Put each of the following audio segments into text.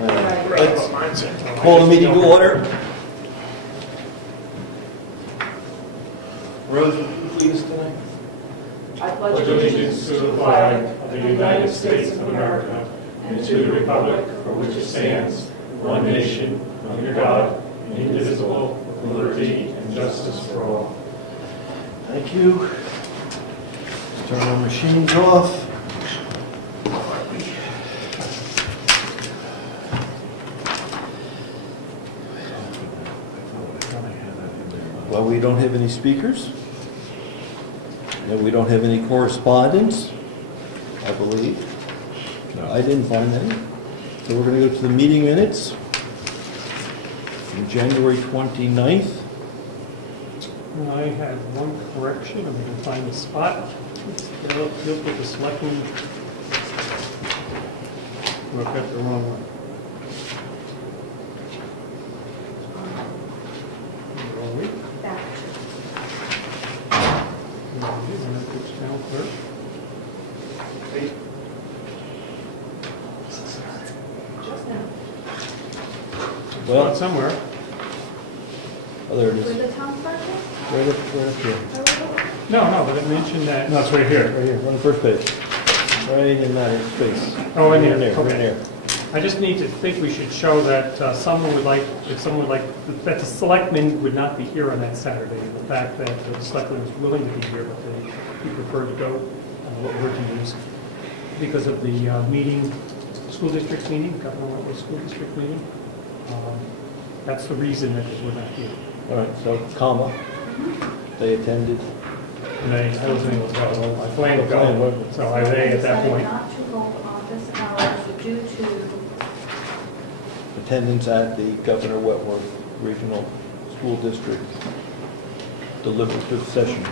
Let's call the meeting to order. Rose, would you lead us tonight? I pledge allegiance to the flag of the United States of America and to the republic for which it stands, one nation, under God, indivisible, with liberty and justice for all. Thank you. Let's turn our machines off. Well, we don't have any speakers. And we don't have any correspondence, I believe. No. I didn't find any. So we're going to go to the meeting minutes from January 29th. I have one correction. I'm going to find the spot. Look at the selectmen. Look at the wrong one. Wrong week. Town clerk. Well, somewhere. Oh, there it is. Where the town clerk is? Right up here. No, but it mentioned that. No, it's right here. Right here, on the first page. Right in that space. Oh, in here. Right Okay. there. I just need to think we should show that if someone would like, that the selectmen would not be here on that Saturday. The fact that the selectmen was willing to be here, but he preferred to go, what word to use, because of the meeting, school district meeting, Governor Wentworth School District meeting. That's the reason that they were not here. All right, so, Comeau, they attended. And I wasn't able to go. I planned to go, so I they at that point. Not to hold office hours due to Attendance at the Governor Wentworth Regional School District deliberative session.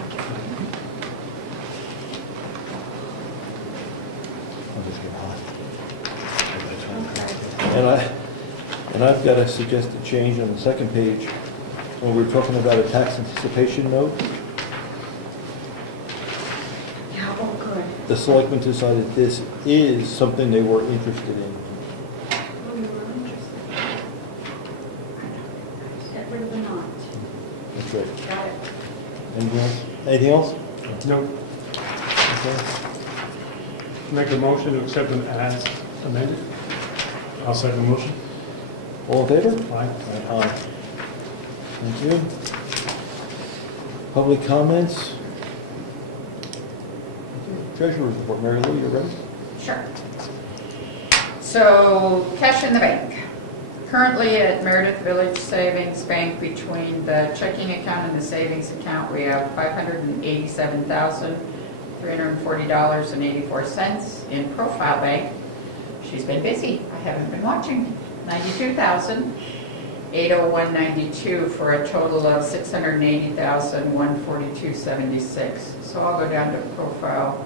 And I've got a suggested change on the second page when we're talking about a tax anticipation note. yeah, oh good. The selectmen decided this is something they were interested in. Oh, you were interested. Get rid of the not. That's right. Got it. Anything else? Anything else? No. Okay. Make a motion to accept them as amended. I'll second the motion. All in favor? Aye. Aye. Thank you. Public comments? Treasurer's report. Mary Lou, you ready? Sure. So, cash in the bank. Currently at Meredith Village Savings Bank, between the checking account and the savings account, we have $587,340.84. In Profile Bank, she's been busy. I haven't been watching. $92,801.92 for a total of $680,142.76. So I'll go down to Profile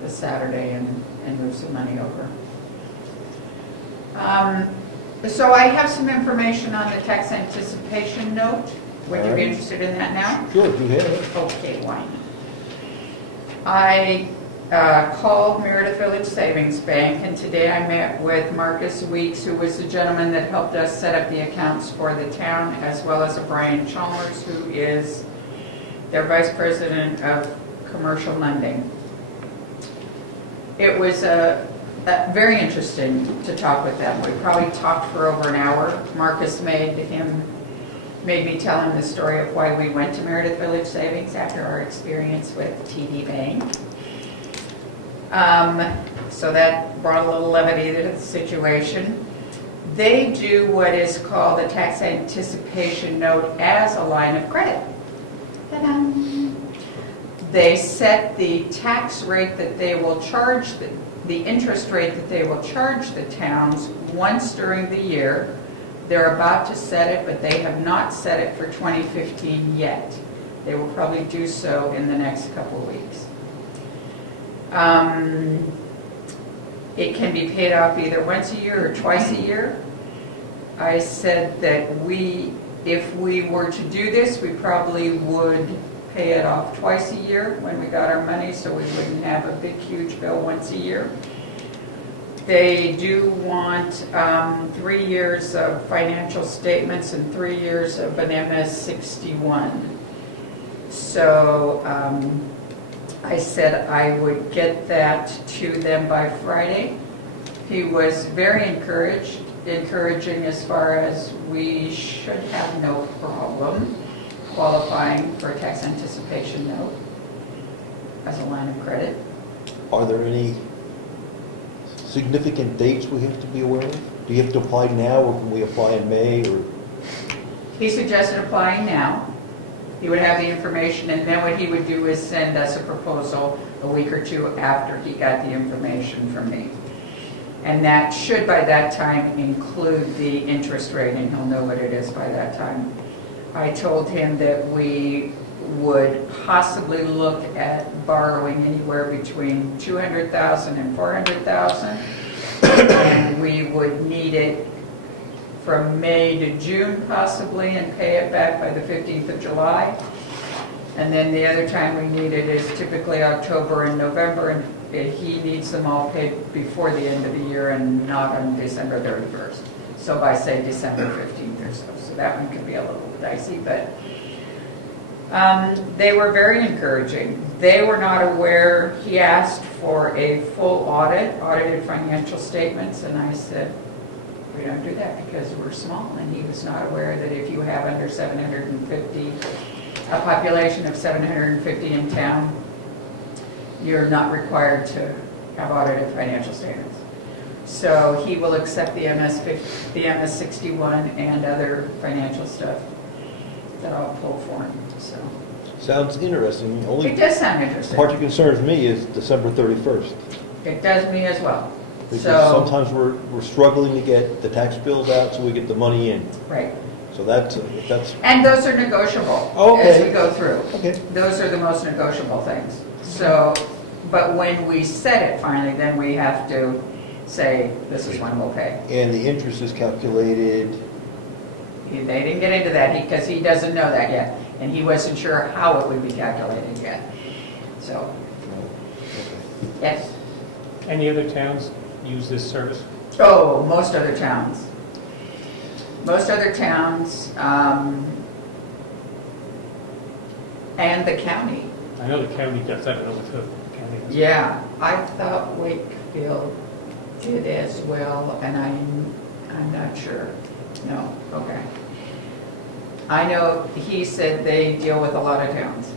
this Saturday and move some money over. So I have some information on the tax anticipation note. Would you be interested in that now? Sure, you have it. Okay, why not? I called Meredith Village Savings Bank, and today I met with Marcus Weeks, who was the gentleman that helped us set up the accounts for the town, as well as Brian Chalmers, who is their Vice President of Commercial Lending. It was very interesting to talk with them. We probably talked for over an hour. Marcus made me tell him the story of why we went to Meredith Village Savings after our experience with TD Bank. So that brought a little levity to the situation. They do what is called a tax anticipation note as a line of credit. Ta-da! They set the tax rate that they will charge, the interest rate that they will charge the towns once during the year. They're about to set it, but they have not set it for 2015 yet. They will probably do so in the next couple of weeks. It can be paid off either once a year or twice a year. I said that if we were to do this, we probably would pay it off twice a year when we got our money, so we wouldn't have a big, huge bill once a year. They do want 3 years of financial statements and 3 years of an MS-61. So I said I would get that to them by Friday. He was very encouraging as far as we should have no problem qualifying for a tax anticipation note as a line of credit. Are there any significant dates we have to be aware of? Do you have to apply now, or can we apply in May, or? He suggested applying now. He would have the information, and then what he would do is send us a proposal a week or two after he got the information from me. And that should, by that time, include the interest rate, and he'll know what it is by that time. I told him that we would possibly look at borrowing anywhere between $200,000 and $400,000, and we would need it from May to June possibly, and pay it back by the 15th of July. And then the other time we need it is typically October and November, and he needs them all paid before the end of the year and not on December 31st. So by, say, December 15th or so. So that one could be a little dicey, but they were very encouraging. They were not aware. He asked for a full audited financial statements, and I said, we don't do that because we're small. And he was not aware that if you have under 750, a population of 750 in town, you're not required to have audited financial statements. So he will accept the MS-61 and other financial stuff that I'll pull for him. So Sounds interesting. Only it does sound interesting. part that concerns me is December 31st. It does me as well. Because So sometimes we're struggling to get the tax bills out so we get the money in. right. So that's, And those are negotiable Okay. as we go through. okay. Those are the most negotiable things. So, but when we set it finally, then we have to say, this is when we'll pay. And the interest is calculated, They didn't get into that because he doesn't know that yet. And he wasn't sure how it would be calculated yet. So, yes. Any other towns use this service? Oh, most other towns. Most other towns, and the county. I know the county does, I don't know what the county does. Yeah, I thought Wakefield did as well, and I'm not sure. No, okay. I know he said they deal with a lot of towns.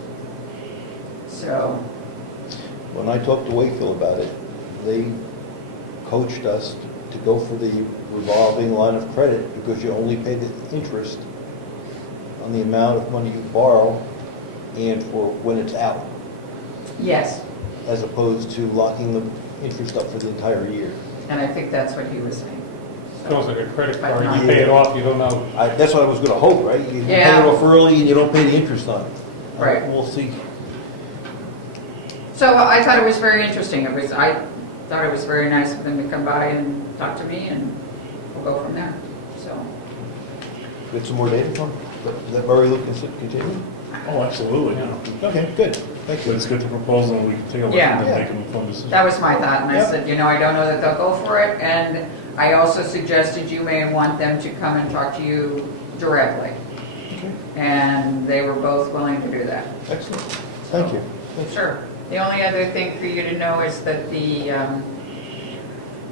So, when I talked to Wakefield about it, they coached us to go for the revolving line of credit because you only pay the interest on the amount of money you borrow and for when it's out, yes, as opposed to locking the interest up for the entire year. and I think that's what he was saying. It's almost like a credit But card, not- you pay it off, you don't know. That's what I was going to hope, right? You pay Yeah. it off early and you don't pay the interest on it. Right. We'll see. So I thought it was very interesting. I thought it was very nice for them to come by and talk to me, and we'll go from there. So, Get some more data from, is that where we're looking to continue? Oh, absolutely. Okay, good. Thank Let's you. get the proposal and we can take a look Yeah. and then make an informed decision. that was my thought, and I Yep. said, I don't know that they'll go for it, and I also suggested you may want them to come and talk to you directly. Okay. And they were both willing to do that. Excellent. Thank you. Sure. The only other thing for you to know is that the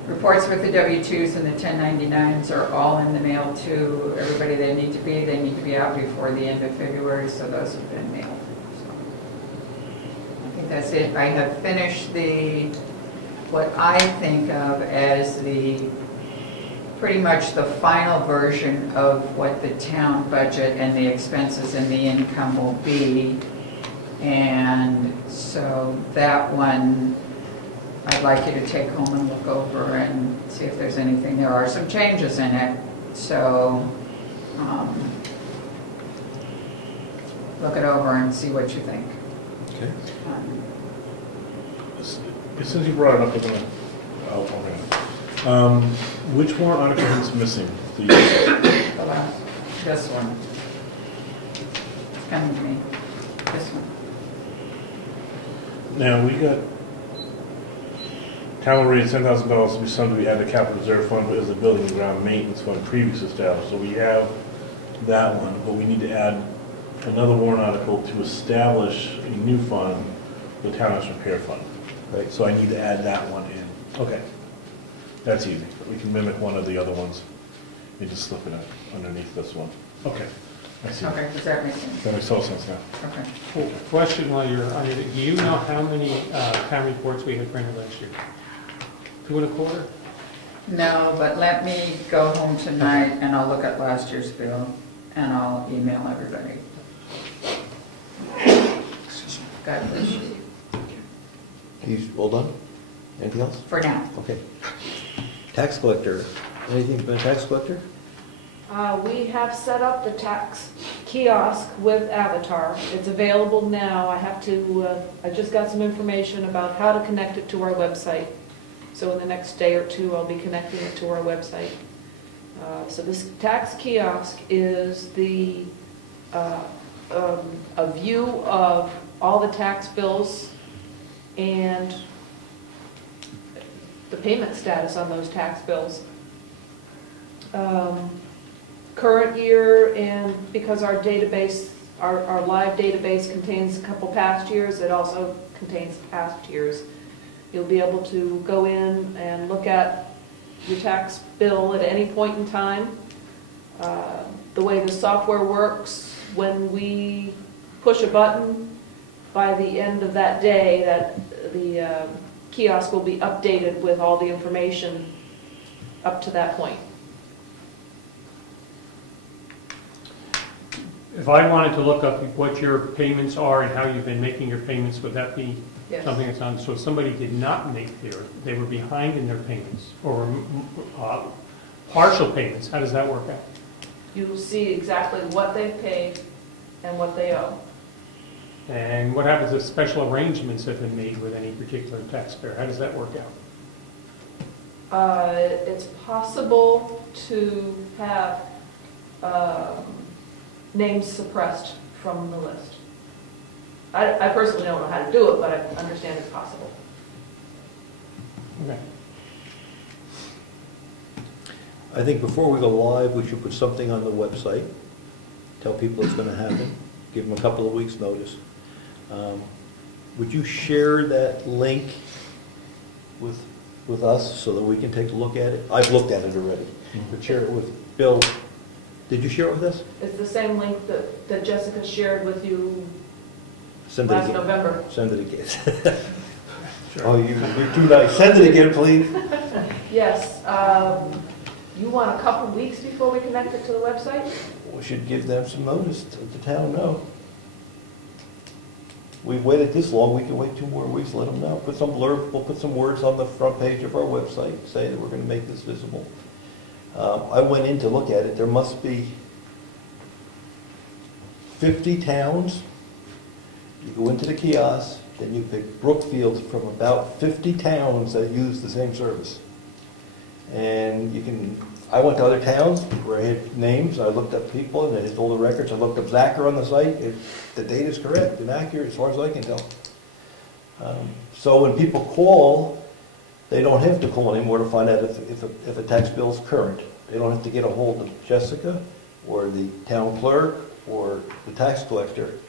reports with the W-2s and the 1099s are all in the mail to everybody they need to be. They need to be out before the end of February, so those have been mailed. So, I think that's it. I have finished what I think of as pretty much the final version of what the town budget and the expenses and the income will be. And so that one, I'd like you to take home and look over and see if there's anything. There are some changes in it, so look it over and see what you think. Okay. Since you brought it up, which warrant article is missing? The last, this one. It's coming to me. This one. Now, we got town will raise $10,000 to be summed to be added to capital reserve fund as a building and ground maintenance fund previously established. So we have that one, but we need to add another warrant article to establish a new fund, the townhouse repair fund. Right. So I need to add that one in. Okay. That's easy. We can mimic one of the other ones and just slip it underneath this one. Okay. I see. Okay, does that make sense? That makes total sense now. Okay. Cool. Question while you're on it, do you know how many town reports we had printed last year? 2.25? No, but let me go home tonight and I'll look at last year's bill and I'll email everybody. God bless you. You all done? Anything else? For now. Okay. Tax collector, anything from the tax collector? We have set up the tax kiosk with Avatar. It's available now. I just got some information about how to connect it to our website. So in the next day or two, I'll be connecting it to our website. So this tax kiosk is a view of all the tax bills and the payment status on those tax bills. Current year, and because our database, our live database contains a couple past years, it also contains past years. You'll be able to go in and look at your tax bill at any point in time. The way the software works, when we push a button, by the end of that day, the kiosk will be updated with all the information up to that point. If I wanted to look up what your payments are and how you've been making your payments, would that be Yes. something that's on? So if somebody did not make they were behind in their payments, or partial payments, how does that work out? You will see exactly what they've paid and what they owe. And what happens if special arrangements have been made with any particular taxpayer? How does that work out? It's possible to have names suppressed from the list. I personally don't know how to do it, but I understand it's possible. Okay. I think before we go live, we should put something on the website, tell people it's going to happen, give them a couple of weeks' notice. Would you share that link with us so that we can take a look at it? I've looked at it already, but share it with Bill. Did you share it with us? It's the same link that Jessica shared with you Send it last again. November. Send it again. Oh, you're too nice. Send it again, please. Yes. You want a couple weeks before we connect it to the website? We should give them some notice to the town know. We've waited this long, we can wait 2 more weeks, let them know. Put some blurb, we'll put some words on the front page of our website, say that we're going to make this visible. I went in to look at it. There must be 50 towns. You go into the kiosk, then you pick Brookfield from about 50 towns that use the same service. And you can, I went to other towns where I had names, I looked up people, and I had all the records. I looked up Zachar on the site. The data is correct and accurate as far as I can tell. So when people call, they don't have to call anymore to find out if a tax bill is current. They don't have to get a hold of Jessica or the town clerk or the tax collector.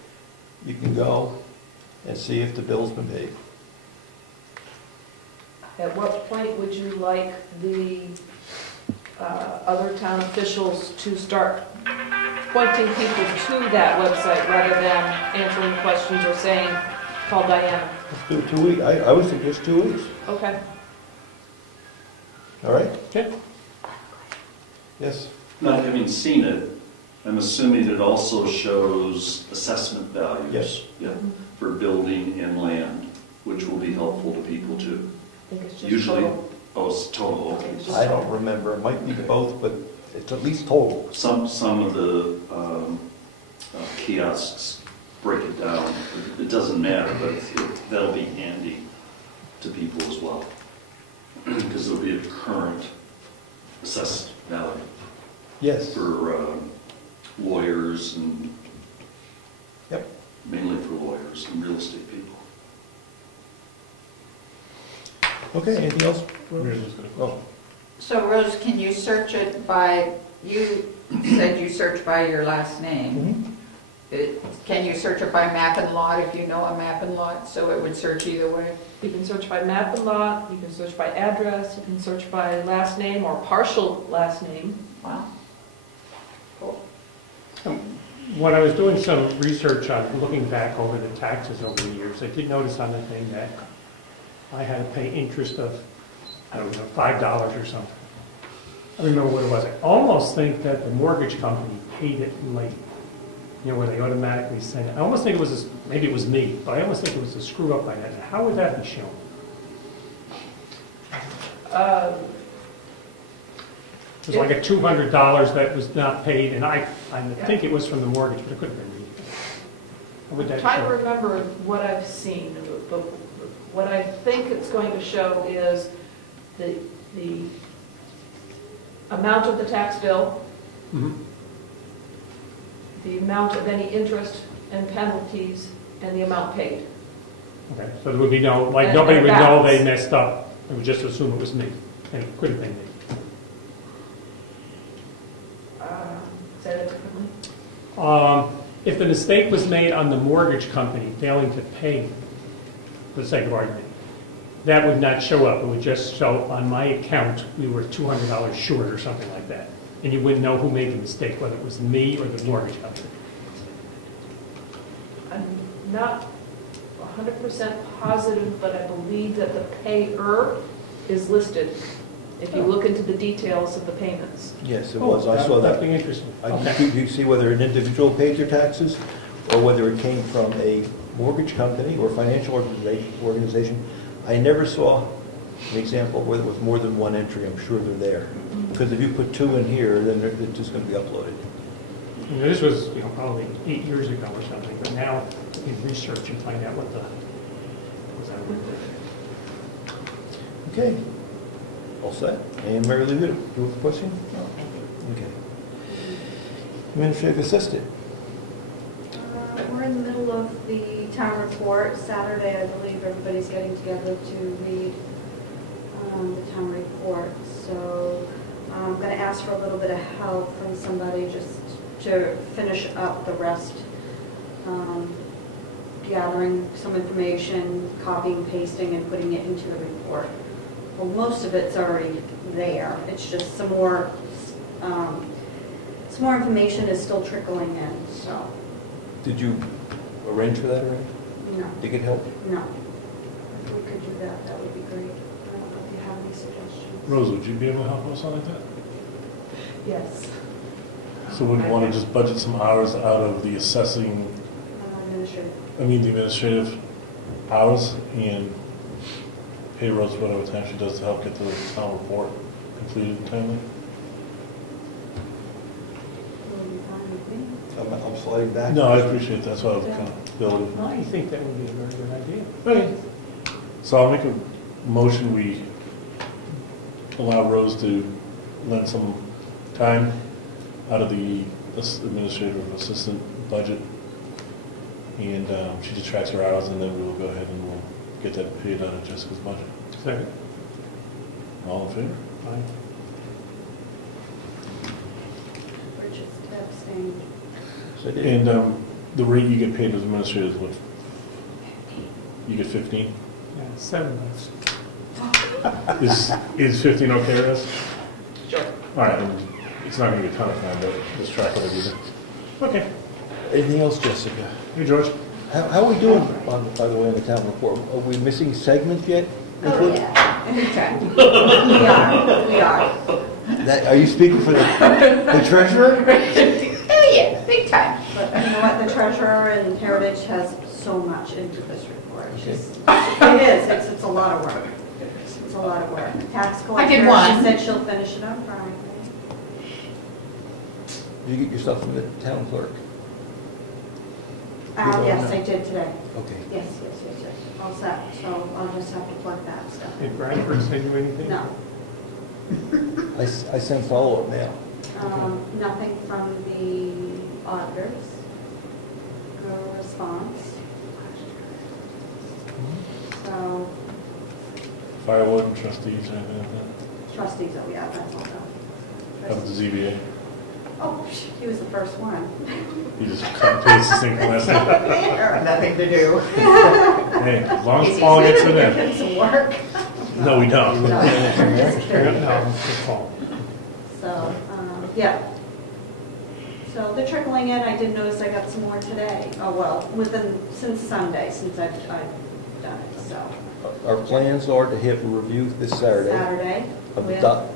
You can go and see if the bill's been paid. At what point would you like the other town officials to start pointing people to that website rather than answering questions or saying, call Diana? Let's do it 2 weeks. I would suggest 2 weeks. Okay. All right? Okay. Yes? Not having seen it, I'm assuming it also shows assessment values. Yes. Yeah, for building and land, which will be helpful to people too. I think it's just Usually, total. oh, it's total, okay. It's just I don't total. remember. It might be both, but it's at least total. Some of the kiosks break it down. It doesn't matter, but that'll be handy to people as well. Because there'll be a current assessed value Yes. for lawyers and Yep. mainly for lawyers and real estate people. Okay, anything else? Mary's just gonna- Oh, So Rose, can you search it by, you said you search by your last name. Can you search it by map and lot if you know a map and lot, so it would search either way? You can search by map and lot, you can search by address, you can search by last name or partial last name. Wow. Cool. When I was doing some research on looking back over the taxes over the years, I did notice on the thing that I had to pay interest of, I don't know, $5 or something. I don't remember what it was. I almost think that the mortgage company paid it late. You know, where they automatically send it. I almost think it was, maybe it was me, but I almost think it was a screw up by that. How would that be shown? It was like a $200 that was not paid, and I think it was from the mortgage, but it could have been me. How would I'm that trying to show? remember what I've seen, but what I think it's going to show is the amount of the tax bill, Mhm. the amount of any interest and penalties, and the amount paid. Okay, so there would be no, like, And nobody would know balance. they messed up. They would just assume it was me, and it could have been me. Say that differently. If the mistake was made on the mortgage company failing to pay, for the sake of argument, that would not show up. It would just show on my account we were $200 short or something like that. And you wouldn't know who made the mistake, whether it was me or the mortgage company. I'm not 100% positive, but I believe that the payer is listed if you look into the details of the payments. yes, it was, I saw That'd that. be interesting. I Okay. can you see whether an individual paid their taxes, or whether it came from a mortgage company or financial organization. I never saw an example where there was more than one entry. I'm sure they're there. Because if you put two in here, then they're just going to be uploaded. You know, this was, probably 8 years ago or something, but now you can research and find out what the, was that with Okay. All set. And Mary Lou, you have a question? Okay. Administrative assistant. We're in the middle of the town report. Saturday, I believe everybody's getting together to read the town report. So I'm going to ask for a little bit of help from somebody just to finish up the rest. Gathering some information, copying, pasting, and putting it into the report. Well, most of it's already there. It's just some more information is still trickling in, so, Did you arrange for that already? no, Did it help? no. If we could do that, that would be great. I don't know if you have any suggestions. Rose, would you be able to help us on that? Yes. So would you want to just budget some hours out of the assessing, Administrative. the administrative hours, and pay Rose whatever time she does to help get the town report completed timely? Will be fine with me. I'm sliding back. No, I appreciate that, that's why I was kind of building. I think that would be a very good idea. Okay. So I'll make a motion, we allow Rose to lend some time out of the administrative assistant budget, and she just tracks her hours, and then we will go ahead and we'll get that paid out of Jessica's budget. Second. All in favor? Aye. Richard's abstained. So I did. And the rate you get paid as administrator is what? You get 15? Yeah, 7 months. Is 15 okay with us? Sure. All right, and it's not going to be a ton of time, but just track what I do. Okay. Anything else, Jessica? Hey, George. How are we doing, by the way, on the town report? Are we missing segments yet? Oh, yeah. We are. Are you speaking for the treasurer? Oh, yeah, big time. But you know what, the treasurer and Heritage has so much into this report. Okay. It's a lot of work. It's a lot of work. Tax I collector, did one. she said she'll finish it on Friday. Did you get your stuff from the town clerk? Yes, I did today. Okay. Yes. All set, so I'll just have to plug that stuff. Did Bradford send you anything? No, I sent follow-up mail. nothing from the auditors. No response. So, Fire warden, trustees, or anything like Trustees, oh yeah, that's all done. that? How about the ZBA? Oh, he was the first one. You just cut and paste this thing from last time. Nothing to do. Hey, as long as Paul gets it in. Give some work. No, we don't. No, it's fall. So, yeah. So they're trickling in. I did notice I got some more today. Oh, well, since Sunday, since I've done it, so. Our plans are to have a review this Saturday Saturday of the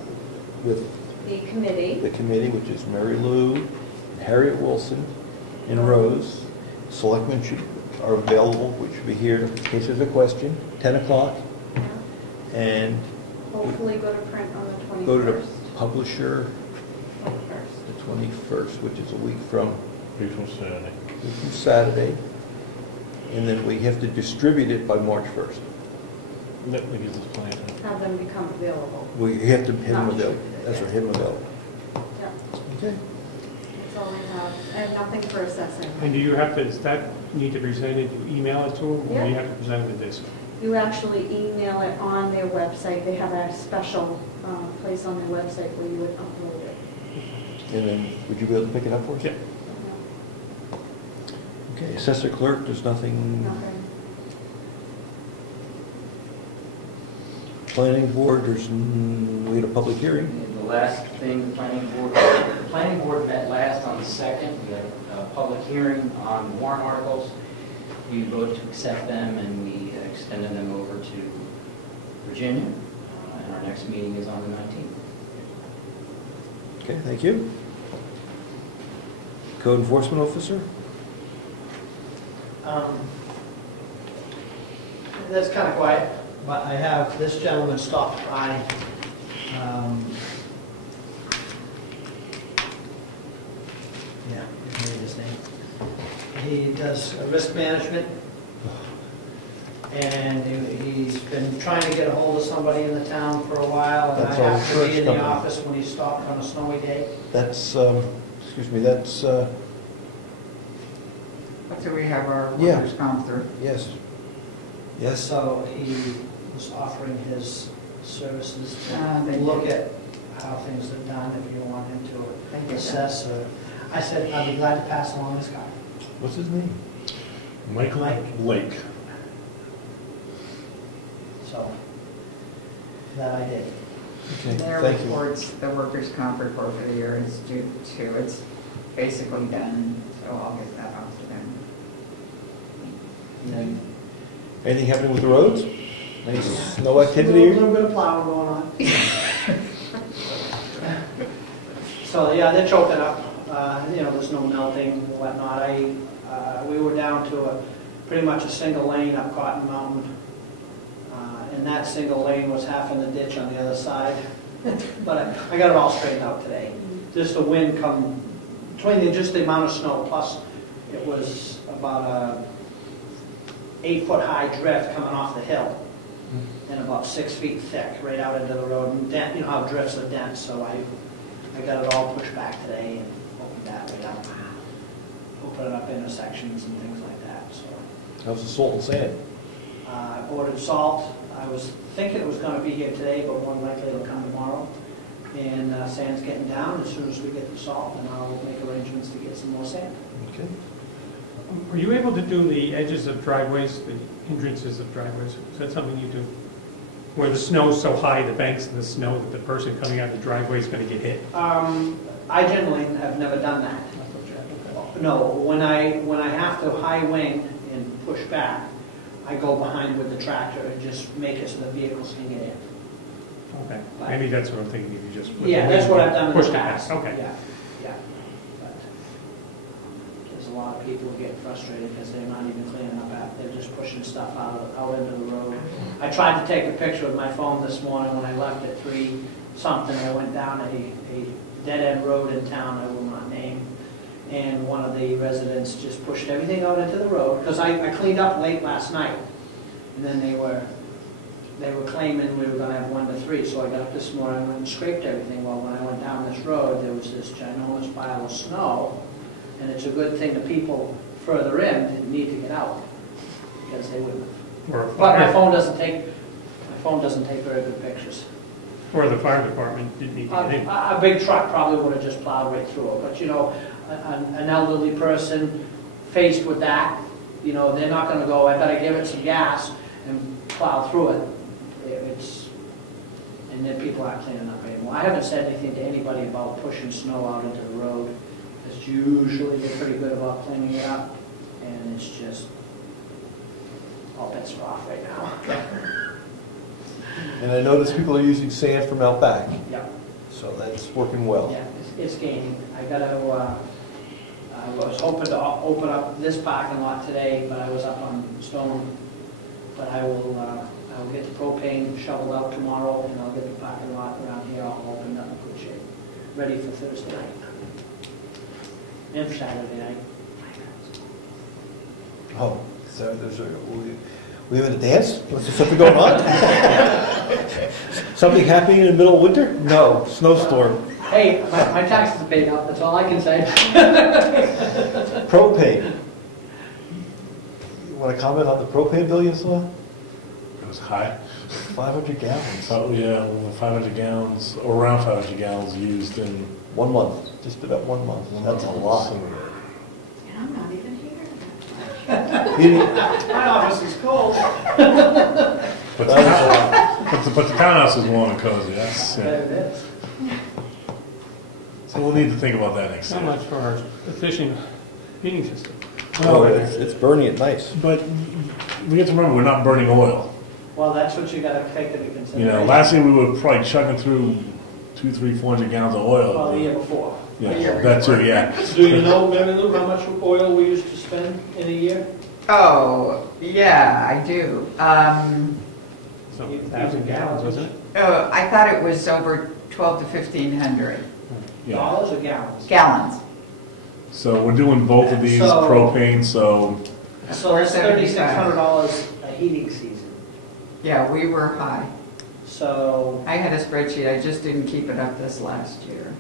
with with the committee. the committee, which is Mary Lou, Harriet Wilson, and Rose. Selectmen are available, which should be here in case there's a question, 10 o'clock. And Hopefully go to print on the 21st. go to the publisher 21st. the 21st, which is a week from From Saturday. Saturday. And then we have to distribute it by March 1st. That gives us plenty of time. Have them become available. We have to have them Not available. distributed, That's yeah. right, have them available. Yeah, Okay. that's all I have. I have nothing for assessing. And do you have to, does that need to be presented, you email it to them, or Yeah. do you have to present it in this? You actually email it on their website. They have a special place on their website where you would upload it. And then, would you be able to pick it up for us? Yeah. Okay, assessor clerk, there's nothing. Nothing. Planning board, we had a public hearing. And the last thing, the planning board met last on the 2nd. We had a public hearing on warrant articles. We voted to accept them, and we extended them over to Virginia. And our next meeting is on the 19th. Okay, thank you. Code enforcement officer? That's kind of quiet, but I have this gentleman stopped by. Yeah, you can read his name. He does risk management, and he's been trying to get a hold of somebody in the town for a while, and I That's our have to be insurance in the company. office when he stopped on a snowy day. That's, excuse me, that's, So we have our Yeah. workers' comp through. yes. Yes, So he was offering his services They to did. look at how things are done, if you want him Thank to you. assess, or, I said, I'd be glad to pass along his card. what's his name? Michael Lake. So, that I did. Okay, Their thank you. reports, the workers' comp report for the year is due too. It's basically done, so I'll get that off to them. And then Anything happening with the roads? Any snow a activity? little bit of plowing going on. So, yeah, they're choking up, there's no melting and whatnot. We were down to pretty much a single lane up Cotton Mountain. And that single lane was half in the ditch on the other side. But I got it all straightened out today. Just the wind come, just the amount of snow, plus it was about a 8-foot high drift coming off the hill. And about 6 feet thick, right out into the road. And you know how drifts are dense, so I got it all pushed back today and opened that right up. Opened up intersections and things like that, so. How's the salt and sand? I ordered salt. I was thinking it was gonna be here today, but more than likely it'll come tomorrow. And sand's getting down. As soon as we get the salt, then I'll make arrangements to get some more sand. Okay. Are you able to do the edges of driveways, the hindrances of driveways? Is that something you do? Where the snow's so high, the banks of the snow, that the person coming out of the driveway is going to get hit? I generally have never done that. No, when I have to high wing and push back, I go behind with the tractor and just make it so the vehicles can get in. Okay, maybe that's what I'm thinking, if you just. Yeah, that's what I've done in Pushed the it back. past. Okay. Yeah. But there's a lot of people who get frustrated because they're not even cleaning up after, they're just pushing stuff out into the road. I tried to take a picture with my phone this morning when I left at 3-something. I went down a dead-end road in town I will not name. And one of the residents just pushed everything out into the road, because I cleaned up late last night. And then they were claiming we were gonna have 1 to 3, so I got up this morning and went and scraped everything. Well, when I went down this road, there was this ginormous pile of snow, and it's a good thing the people further in didn't need to get out, because they wouldn't have. Or- But my phone doesn't take phone doesn't take very good pictures. Or the fire department didn't need to get in. A big truck probably would have just plowed right through it, but you know, an elderly person faced with that, you know, they're not gonna go, I better give it some gas and plow through it. And then people aren't cleaning up anymore. I haven't said anything to anybody about pushing snow out into the road. It's usually they're pretty good about cleaning it up, and it's just, all bets are off right now. And I notice people are using sand from out back, Yeah. so that's working well. Yeah, it's gaining. I was hoping to open up this parking lot today, but I was up on Stone. But I will get the propane shoveled out tomorrow, and I'll get the parking lot around here all opened up in good shape, ready for Thursday night. And Saturday night. Oh, so we having a dance? Was there something going on? Something happening in the middle of winter? No, snowstorm. Hey, my taxes are paid out, that's all I can say. Propane. You want to comment on the propane bill you saw? It was high. 500 gallons. So, yeah, over 500 gallons, or around 500 gallons used in 1 month, just about 1 month. That's a lot. And I'm not even here. My office is cold. But the townhouse is warm and cozy, that's, There yeah. it is. So we'll need to think about that next Not year. much for our efficient heating system. Oh, it's burning it nice. But we have to remember, we're not burning oil. Well, that's what you gotta take into consideration. You know, last year we were probably chugging through 200, 400 gallons of Well, the oil. year before. Yeah, that too, yeah. Do you know, Mary Lou, how much oil we used to spend in a year? Oh, yeah, I do. So 1,000 gallons, wasn't it? I thought it was over 12 to 1,500 Yeah. Dollars or gallons? gallons. So we're doing both of these, So- propane, so, So that's $3,600 a heating season. Yeah, we were high. So, I had a spreadsheet, I just didn't keep it up this last year.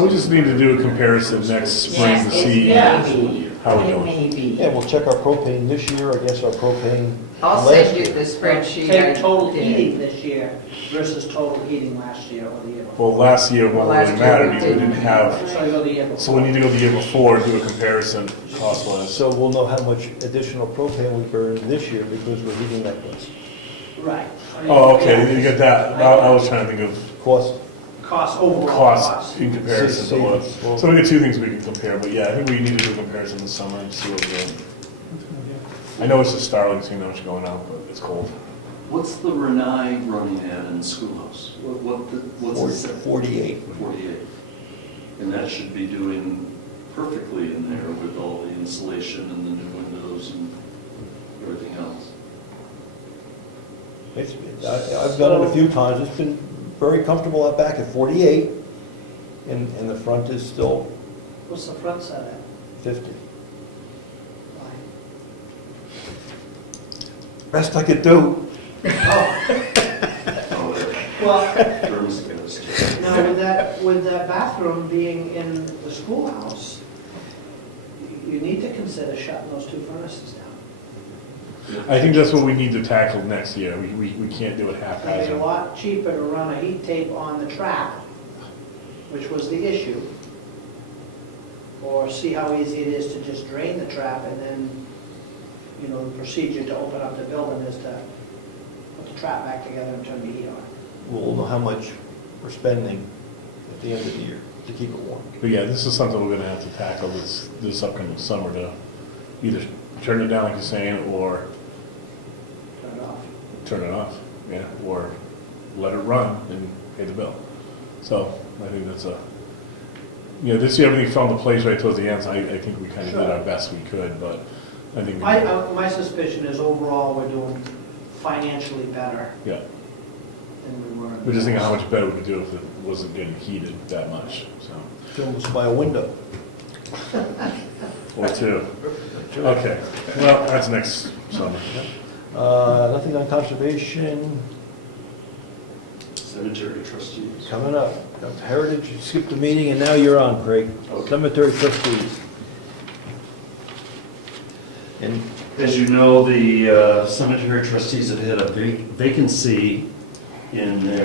we just need to do a comparison next spring to see yeah. how we're It doing. may be. Yeah, we'll check our propane this year, I guess our propane I'll last send you year. the spreadsheet I take total did. heating this year versus total heating last year or the year before. Well, last year won't Last really year matter we because we didn't have, So you go the year before. so we need to go the year before and do a comparison cost-wise. So we'll know how much additional propane we burned this year because we're heating that place. Right. Oh, okay, you get that. I was trying to think of Cost, Cost, overall cost cost. in comparison to what. So we got two things we can compare, but yeah, I think we need to do a comparison this summer and see what we're doing. I know it's just startling seeing how much going on, but it's cold. What's the Renai running at in the schoolhouse? What's it set? 48. 48. And that should be doing perfectly in there with all the insulation and the new windows and everything else. I've done it a few times, it's been very comfortable out back at 48, and the front is still What's the front set at? 50. Why? Best I could do. Oh, Well, Burns goes. now with that bathroom being in the schoolhouse, you need to consider shutting those two furnaces down. I think that's what we need to tackle next year. We can't do it It'd be a haphazard. lot cheaper to run a heat tape on the trap, which was the issue, or see how easy it is to just drain the trap and then, you know, the procedure to open up the building is to put the trap back together and turn the heat on. We'll know how much we're spending at the end of the year to keep it warm. But yeah, this is something we're gonna have to tackle this upcoming summer to either turn it down like you're saying, or Turn it off. turn it off, yeah, or let it run and pay the bill. So I think that's this year everything fell into place right towards the end, so I think we kind of did our best we could, but I think, My suspicion is overall we're doing financially better yeah. than we were. We're just thinking how much better we could do if it wasn't getting heated that much, so. Almost by a window. Or two. Okay, well, that's next summer. Nothing on conservation Cemetery trustees. coming up. Heritage, you skipped the meeting and now you're on, Craig. Okay. Cemetery trustees. And As you know, the cemetery trustees have had a vacancy in their,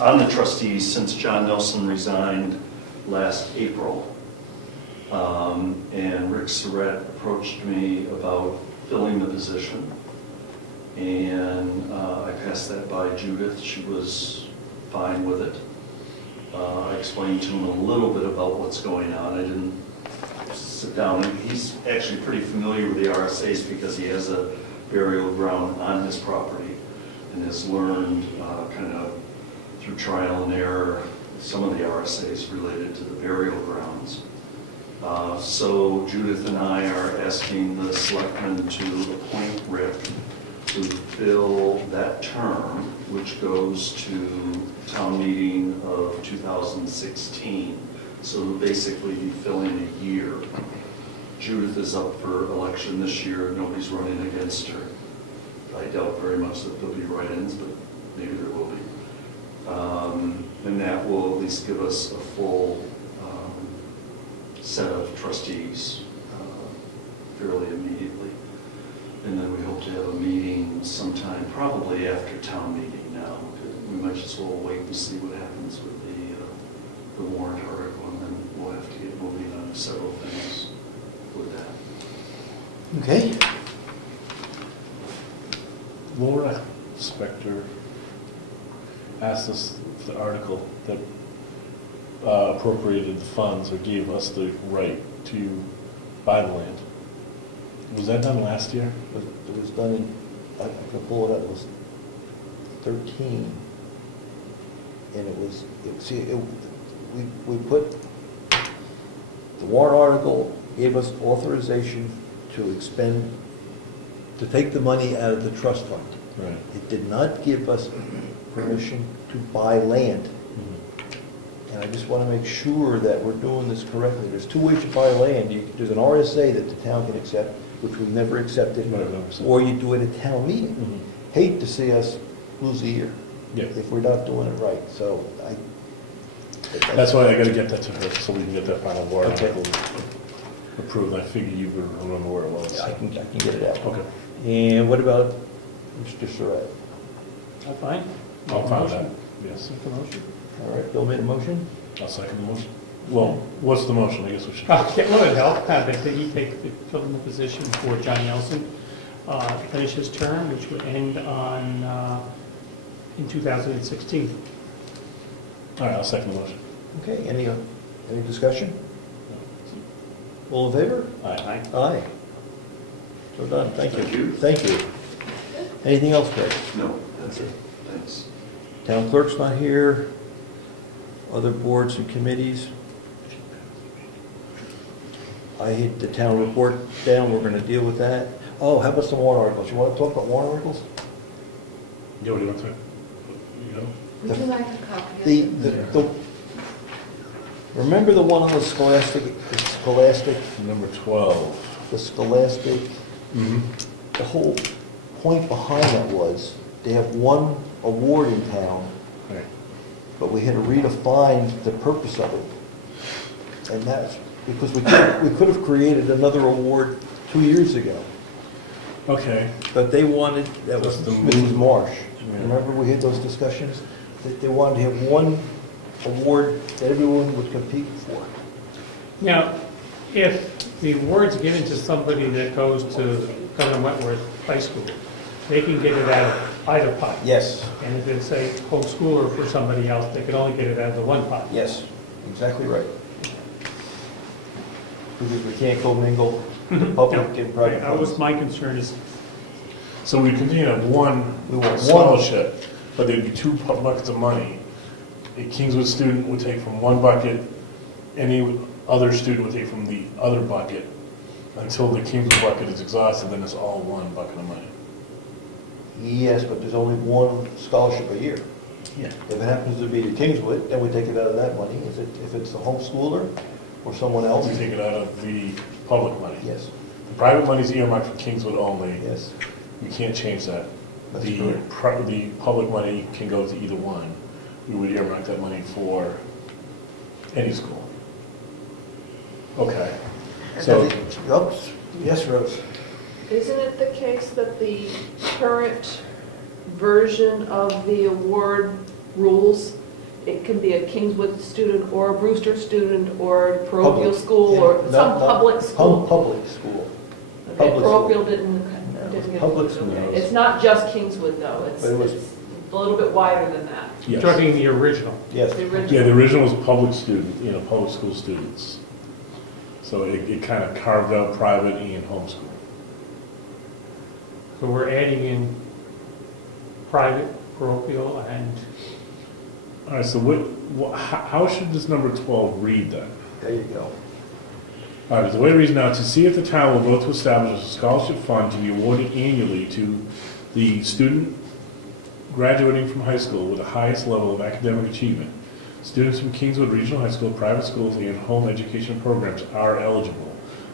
on the trustees since John Nelson resigned last April. And Rick Surratt approached me about filling the position. And I passed that by Judith. She was fine with it. I explained to him a little bit about what's going on. I didn't sit down. He's actually pretty familiar with the RSAs because he has a burial ground on his property and has learned kind of through trial and error some of the RSAs related to the burial grounds. So Judith and I are asking the selectmen to appoint Rick to fill that term, which goes to town meeting of 2016. So we'll basically be filling a year. Judith is up for election this year. Nobody's running against her. I doubt very much that there'll be write-ins, but maybe there will be. And that will at least give us a full set of trustees fairly immediately. And then we hope to have a meeting sometime, probably after town meeting now. We might just well wait and see what happens with the warrant article, and then we'll have to get moving on several things with that. Okay. Laura Spector asked us if the article that appropriated the funds or gave us the right to buy the land. Was that done last year? It was done in, I can pull it up, it was 13. And it was, we put, the warrant article gave us authorization to expend, to take the money out of the trust fund. Right. It did not give us permission to buy land. Mm-hmm. And I just want to make sure that we're doing this correctly. There's two ways to buy land. There's an RSA that the town can accept, which we've never accepted, or you do it at town meeting. Mm-hmm. Hate to see us lose a year if we're not doing it right. So that's why I got to get that to her so we can get that final warrant Okay. article approved. I figure you would remember where it was. I can get it out. Okay. And what about Mr. Surratt? I'm fine. I'll find that. Yes. Make a motion. All right, Bill made a motion. I'll second the motion. Well, what's the motion? I guess we should. Okay, well, it helped, that he fill in the position for John Nelson, finish his term, which would end on, in 2016. All right, I'll second the motion. Okay, any discussion? All in favor? Aye. Aye. So done, thank you. Thank you. Thank you. Anything else, Craig? No, that's it. Thanks. Town clerk's not here. Other boards and committees. I hit the town report down, we're gonna deal with that. Oh, how about some warrant articles? You wanna talk about warrant articles? Yeah, what do you want to? You know? Would you like a copy of The remember the one on the scholastic, Number 12. the scholastic, Mm-hmm. the whole point behind that was, they have one award in town, Right. but we had to redefine the purpose of it. And that's because we could have created another award 2 years ago, Okay. but they wanted, that was That's the Mrs. move. Marsh. Yeah. Remember we had those discussions? That they wanted to have one award that everyone would compete for. Now, if the award's given to somebody that goes to Governor Wentworth High School, they can get it out of either pot. Yes, And if it's a homeschooler for somebody else, they can only get it out of the one pot. yes, exactly right. Because we can't commingle the public and private. That was funds. my concern is, So we continue to have one We want one. scholarship, but there'd be two buckets of money. A Kingswood student would take from one bucket, any other student would take from the other bucket, until the Kingswood bucket is exhausted, then it's all one bucket of money. Yes, but there's only one scholarship a year. Yeah. If it happens to be the Kingswood, then we take it out of that money. If it's the homeschooler or someone else, We take it out of the public money. yes, The private money is earmarked for Kingswood only. yes. We can't change that. That's The the public money can go to either one. We would earmark that money for any school. Okay. So, Oops, yes, Rose. Isn't it the case that the current version of the award rules, it can be a Kingswood student or a Brewster student or a parochial Public. school or Yeah, some public school? Public school. Okay, public parochial didn't get. Public school. Okay. It's not just Kingswood though, it's But it was- it's a little bit wider than that. You're Yes. talking the original. Yes. The Yeah, original. the original was public student, public school students. So it kind of carved out private and homeschool. So we're adding in private, parochial, and All right, so how should this number 12 read then? There you go. All right, the way it reads now, to see if the town will vote to establish a scholarship fund to be awarded annually to the student graduating from high school with the highest level of academic achievement. Students from Kingswood Regional High School, private schools, and home education programs are eligible.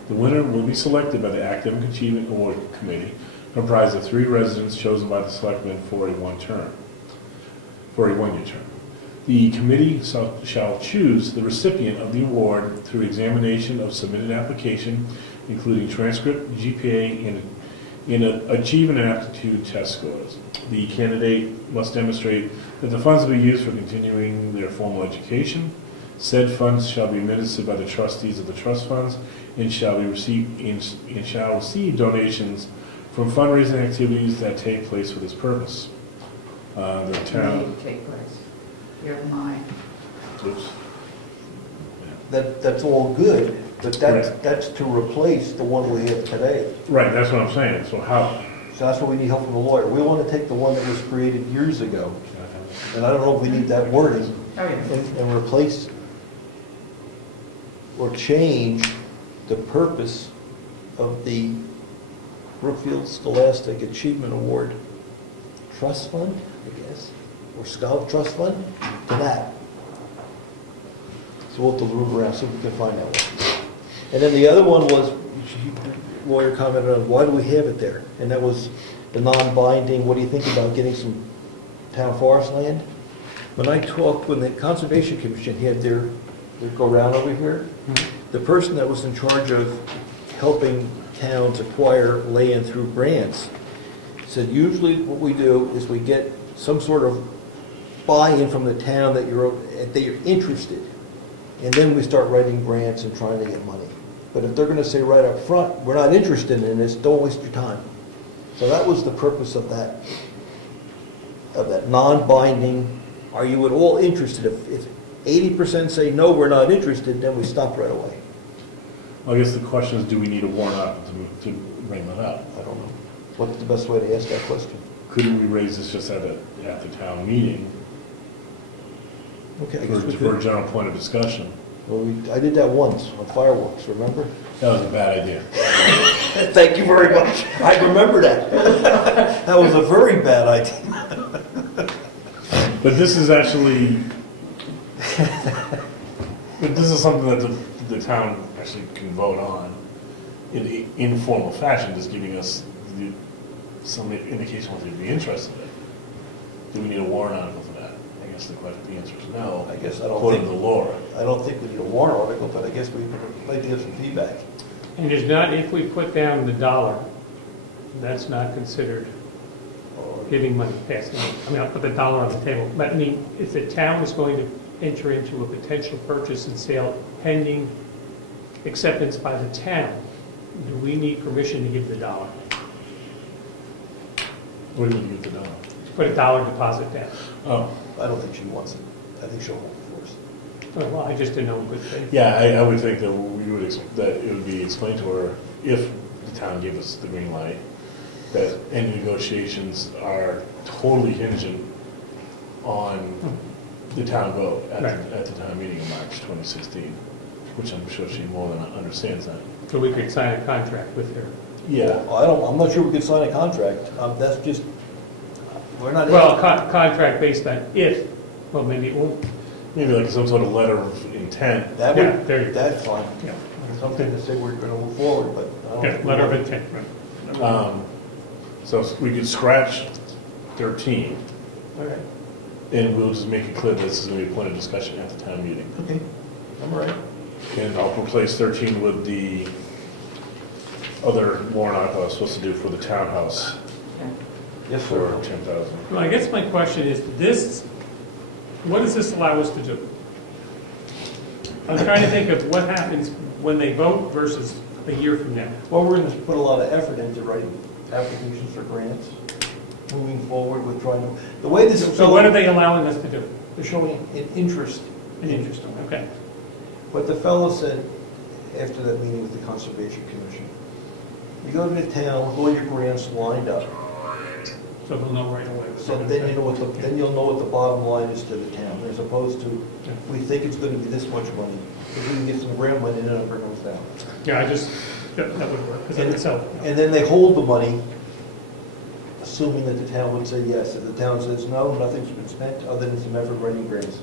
The winner will be selected by the Academic Achievement Award Committee, comprised of 3 residents chosen by the selectmen for a one-year term. The committee shall choose the recipient of the award through examination of submitted application, including transcript, GPA, and achievement and aptitude test scores. The candidate must demonstrate that the funds will be used for continuing their formal education. Said funds shall be administered by the trustees of the trust funds and shall receive donations from fundraising activities that take for this purpose. The town. Take place. You're mine. Oops. That's all good, but that's to replace the one we have today. Right, that's what I'm saying. So how? So that's what we need help from a lawyer. We want to take the one that was created years ago, and I don't know if we need that wording, Oh, yeah. and replace or change the purpose of the Brookfield Scholastic Achievement Award Trust Fund, I guess, or Scholar Trust Fund, to that. So we'll have to move around so we can find that one. And then the other one was, lawyer commented on, why do we have it there? And that was the non-binding, what do you think about getting some town forest land? When the Conservation Commission had their go-round over here, the person that was in charge of helping towns acquire land through grants said, usually what we do is we get some sort of buy-in from the town that you're interested, and then we start writing grants and trying to get money. But if they're going to say right up front, we're not interested in this, don't waste your time. So that was the purpose of that non-binding, are you at all interested? If 80% say no, we're not interested, then we stop right away. Well, I guess the question is, do we need a warrant article to bring that up? I don't know. What's the best way to ask that question? Couldn't we raise this just at the town meeting Okay, I guess we for a could. general point of discussion? Well, I did that once on fireworks, remember? That was a bad idea. Thank you very much. I remember that. That was a very bad idea. But this is actually, but this is something that the town actually can vote on in informal fashion, just giving us some indication what they'd be interested in. Do we need a warrant article for that? I guess the answer is no. I guess I don't According think, to the law. I don't think we need a warrant article, but I guess we might give some feedback. And there's not, if we put down the dollar, that's not considered giving money, passing it. I mean, I'll put the dollar on the table. But I mean, if the town is going to enter into a potential purchase and sale pending acceptance by the town, do we need permission to give the dollar? What do you give the dollar? Put a dollar deposit down? Oh, I don't think she wants it. I think she'll hold it for us. Oh, well, I just didn't know in good faith. yeah, I would think that that it would be explained to her if the town gave us the green light, that any negotiations are totally hinging on the town vote at the town meeting in March 2016, which I'm sure she more than understands that. So we could sign a contract with her. Yeah. I'm not sure we could sign a contract. That's just, we're not. Well, contract based on if, well, maybe it won't. Maybe like some sort of letter of intent. That Yeah, there you would, go. that's fine. Yeah. Something to say we're going to move forward, but I don't Yeah, think we letter of will. intent, right. So we could scratch 13, All right. and we'll just make it clear that this is going to be a point of discussion at the town meeting. Okay, I'm all right. And I'll replace 13 with the other warrant article I was supposed to do for the townhouse Yes, for sir. 10,000. Well, I guess my question is, what does this allow us to do? I'm trying to think of what happens when they vote versus a year from now. Well, we're going to put a lot of effort into writing applications for grants, moving forward with trying to, the way this is. So what are they allowing us to do? They're showing an interest. An interest, okay. What the fellow said after that meeting with the Conservation Commission, you go to the town, all your grants lined up, So they'll know right away. so then you know then you'll know what the bottom line is to the town, as opposed to, we think it's going to be this much money, if we can get some grant money, then it'll bring us down. Yeah, that would work, because it would sell. And then they hold the money, assuming that the town would say yes. If the town says no, nothing's been spent, other than some effort writing grants.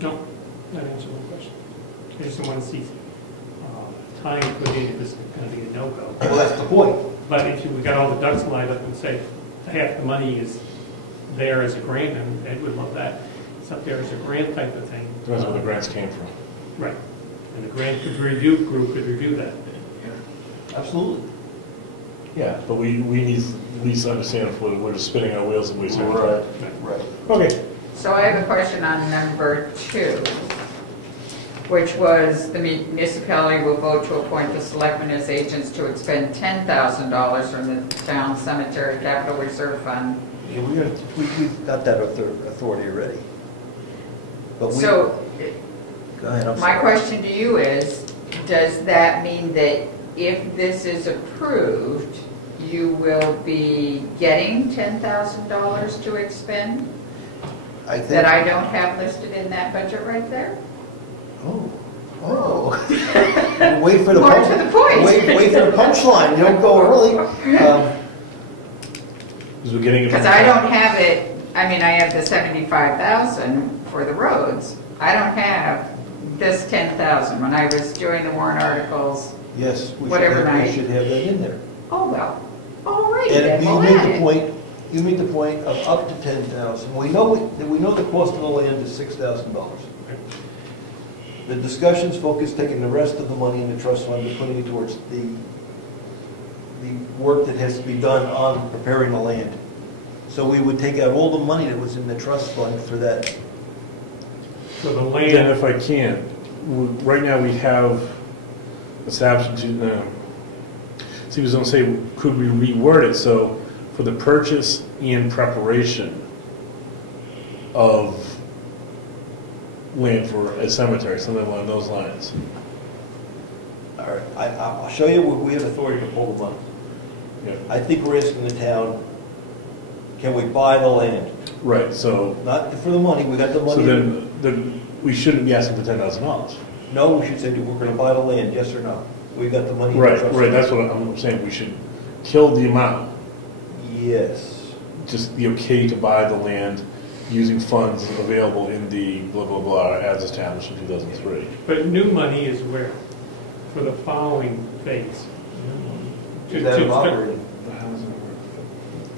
No, that answers my question. I just want to see time put in if this is going to be a no-go. Well, that's the point. But if we got all the ducks lined up and say half the money is there as a grant, and Ed would love that, it's up there as a grant type of thing. Depends where the grants came from. Right. And the grant review group could review that. Absolutely. Yeah, but we need to at least understand if we're just spinning our wheels and wasting our time. Right. Okay. So I have a question on number 2, which was the municipality will vote to appoint the selectmen as agents to expend $10,000 from the town cemetery capital reserve fund. Yeah, we've got that authority already. But we, So go ahead, I'm my sorry. question to you is, does that mean that if this is approved, you will be getting $10,000 to expend I think. that I don't have listed in that budget right there? Oh. Wait for the More punch. to the point. Wait for the punchline. You don't go early. Because we're getting it. Because I don't have it, I mean, I have the 75,000 for the roads. I don't have this 10,000. When I was doing the warrant articles, Yes, we Whatever night. should have that in there. oh, well, all right, And then you we'll make add the it. point. You make the point of up to 10,000. We know the cost of the land is $6,000. The discussions focus taking the rest of the money in the trust fund and putting it towards the work that has to be done on preparing the land. So we would take out all the money that was in the trust fund for that. So the And land, if I can, right now we have established, see, I was going to say, could we reword it so for the purchase and preparation of land for a cemetery, something along those lines? All right, I'll show you where we have authority to pull the money. Yeah. I think we're asking the town, can we buy the land? Right, so, Not for the money, we got the money. so then we shouldn't be asking for $10,000. No, we should say, we're going to buy the land, yes or no? We got the money in the Right, trust right, fund. that's what I'm saying, we should kill the amount, Yes. just be okay to buy the land using funds available in the blah, blah, blah, as established in 2003. but new money is where? For the following phase. Is that operating?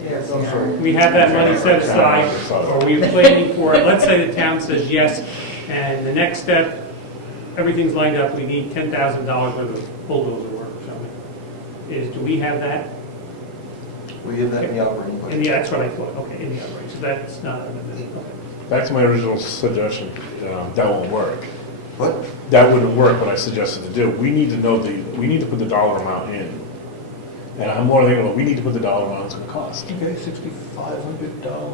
Yes. I'm sorry. We have that money set aside, or we're planning for it, let's say the town says yes, and the next step, everything's lined up, we need $10,000 worth of bulldozer work or something. Do we have that? We have that in the operating budget. That's what I thought, okay, in the operating, so that's not, okay. Back to my original suggestion, that won't work. What? That wouldn't work, what I suggested to do. We need to know we need to put the dollar amount in. And I'm more thinking, we need to put the dollar amount it's going to cost. Okay, $6,500.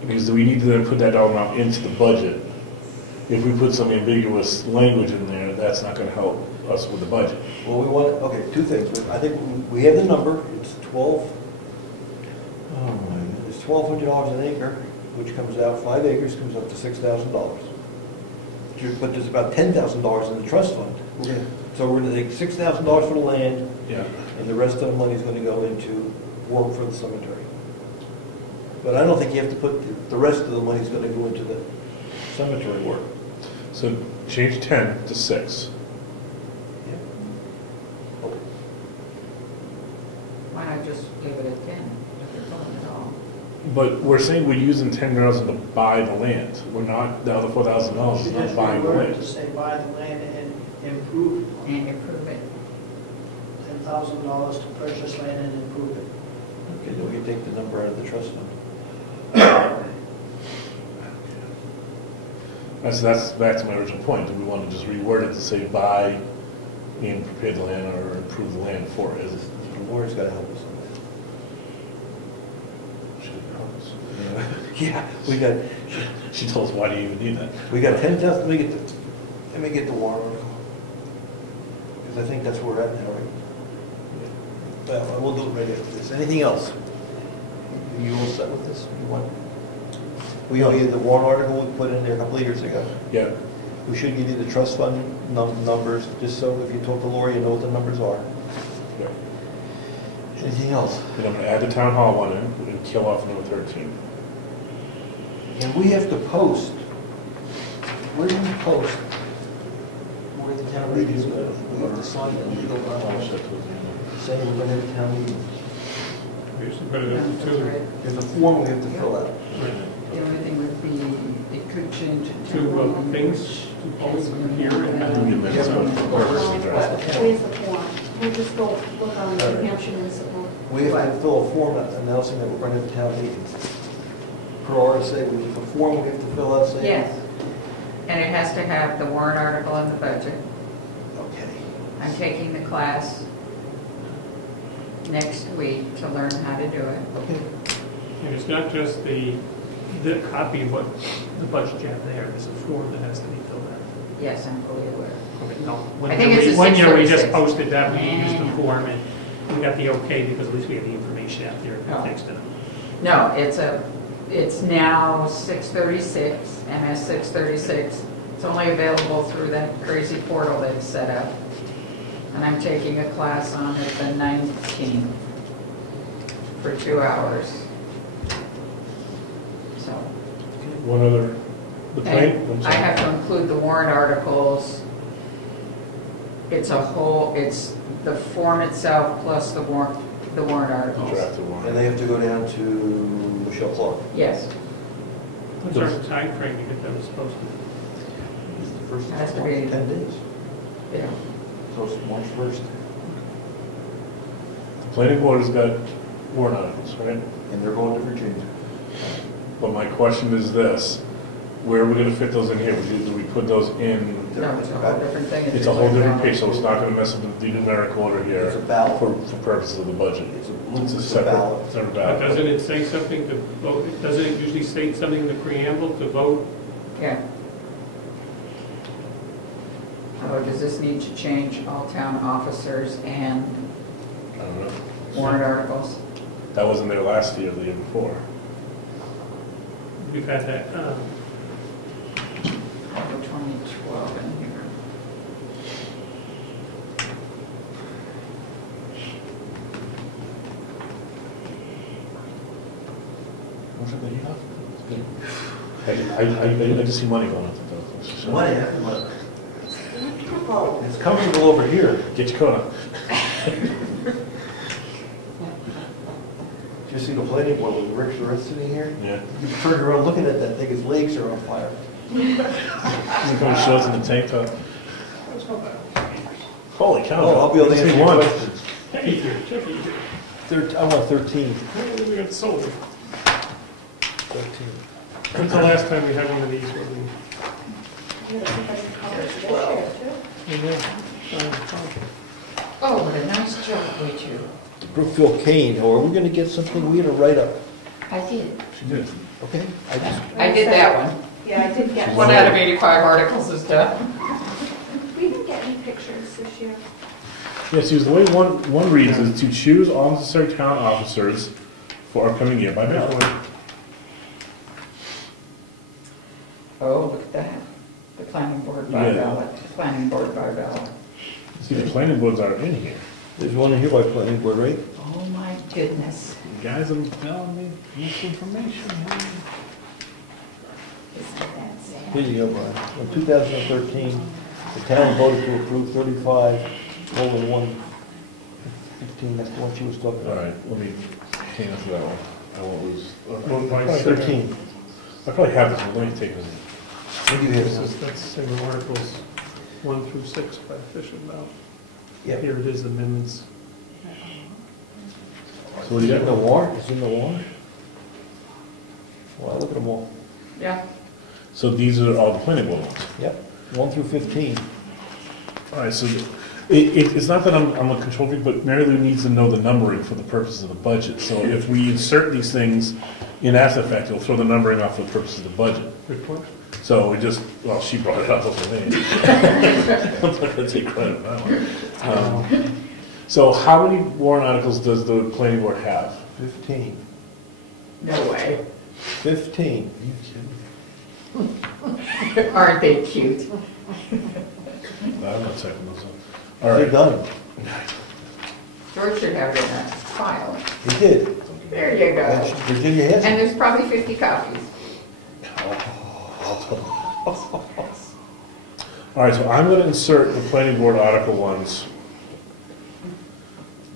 Because we need to then put that dollar amount into the budget. If we put some ambiguous language in there, that's not going to help us with the budget. Well, we want, okay, two things. I think we have the number, it's it's $1,200 an acre, which comes out, 5 acres comes up to $6,000. But there's about $10,000 in the trust fund. So we're going to take $6,000 for the land, Yeah. and the rest of the money is going to go into work for the cemetery. But I don't think you have to put, the rest of the money is going to go into the cemetery work. So change 10 to 6. Why not just leave it at 10, if you're pulling it all? But we're saying we're using $10,000 to buy the land. We're not, the other $4,000 is not buying the To land. say buy the land and improve. And improve it. $100,000 to purchase land and improve it. Okay, then we can take the number out of the trust fund. That's back to my original point. Do we want to just reword it to say buy and prepare the land or improve the land for it? The lawyer's gotta help us on Should it help us? that. Yeah, we got, She told us, why do you even need that? we got 10,000, let me get the warrant article. Because I think that's where we're at now, right? Well, we'll do it right after this. Anything else? Are you all set with this? You want? We owe you the warrant article we put in there a couple of years ago. Yeah. We should give you the trust fund numbers, just so if you talk to Laura, you know what the numbers are. Yeah. Anything else? And I'm gonna add the town hall one in and kill off number 13. And we have to post, where do we post? Where the town meeting is going. We have to sign a legal I'll document shut those in. saying we're going to have a town meeting. We should put it up to There's a form we have to fill out. The only thing would be, it could change it to. two things to post here and We can make some purpose address. Where's the form? We'll just go look on the New Hampshire Municipal. We have to fill a form announcing that we're going to have a town meeting. Per RSA, we have a form we have to fill out saying. Yes. And it has to have the warrant article and the budget. Okay. I'm taking the class next week to learn how to do it. Okay. And it's not just the copy of what the budget you have there, there's a form that has to be filled out. Yes, I'm fully aware. Okay, no, I think it's a one year we just 636. posted that, we used the form and we got the okay because at least we have the information out there Oh. next to them. No, it's now 636, MS 636. It's only available through that crazy portal they've set up. And I'm taking a class on it the 19th for 2 hours. So, One other, the plan. and I have to include the warrant articles. It's a whole, it's the form itself plus the warrant articles. Draft the And warrant. they have to go down to Michelle Clark. Yes, What's our time frame to get those posted? It's the first Has to month, be- 10 days. yeah. So it's March 1st. The planning board has got warrant articles, right? And they're going to Virginia. But my question is this, where are we gonna fit those in here? Do we put those in? No, it's a whole different thing. It's a whole different page, so it's not gonna mess up the numeric order here It's a ballot. for purposes of the budget. It's a separate ballot. separate But ballot. doesn't it say something to vote, doesn't it usually state something in the preamble to vote? Yeah. Oh, does this need to change all town officers and I don't know. warrant articles? That wasn't there last year, the year before. We've had that, I'll go 2012 in here. What's it been, huh? I just see money going into those. Money, money. It's comfortable over here. Get your coat on. Did you see the planning board with Rick Surratt sitting here? Yeah. You turned around looking at that thing, his legs are on fire. He's going shorts in the tank top. Holy cow. Oh, I'll be able to Just answer need your one. questions. hey, here, I want 13. we got sold. 13. When's the last time we had one of these? Where we- Oh, what a nice job we do. Brookfield Kane, or are we going to get something, we had a write-up, I did. She did. okay? I did that one. Yeah, I did get 1 out of 85 articles is done. We didn't get any pictures this year. Yes, the way one reads is to choose all necessary town officers for upcoming year by ballot. Oh, look at that. The planning board by Yeah. ballot, planning board by ballot. See, the planning boards are in here. There's one in here by planning board, right? Oh, my goodness. You guys are telling me misinformation. Isn't that sad? Here you go, Brian. In 2013, the town voted to approve 35:115, that's the one she was talking All about. right, let me hang on to that one. I won't lose. Vote by Probably 13. I probably have this, but let me take this. Maybe you have This some. is, that's single articles 1 through 6 by official ballot. Yeah. Here it is, amendments What do Is you it in the got? warrant? Is it in the warrant? Well, look at them all. Yeah. So these are all the planning board ones. Yep, 1 through 15. All right, so it's not that I'm a control freak, but Mary Lou needs to know the numbering for the purpose of the budget. So if we insert these things in After Effects, it'll throw the numbering off for the purpose of the budget. Good point. So we just, well, she brought it up, wasn't me. I'm not gonna take credit for that one. So how many warrant articles does the planning board have? 15. No way. 15. Aren't they cute? I'm not second those. All They're right. done. George should have it in a file. He did. There you go. Virginia has And it. there's probably 50 copies. All right, so I'm gonna insert the planning board article ones.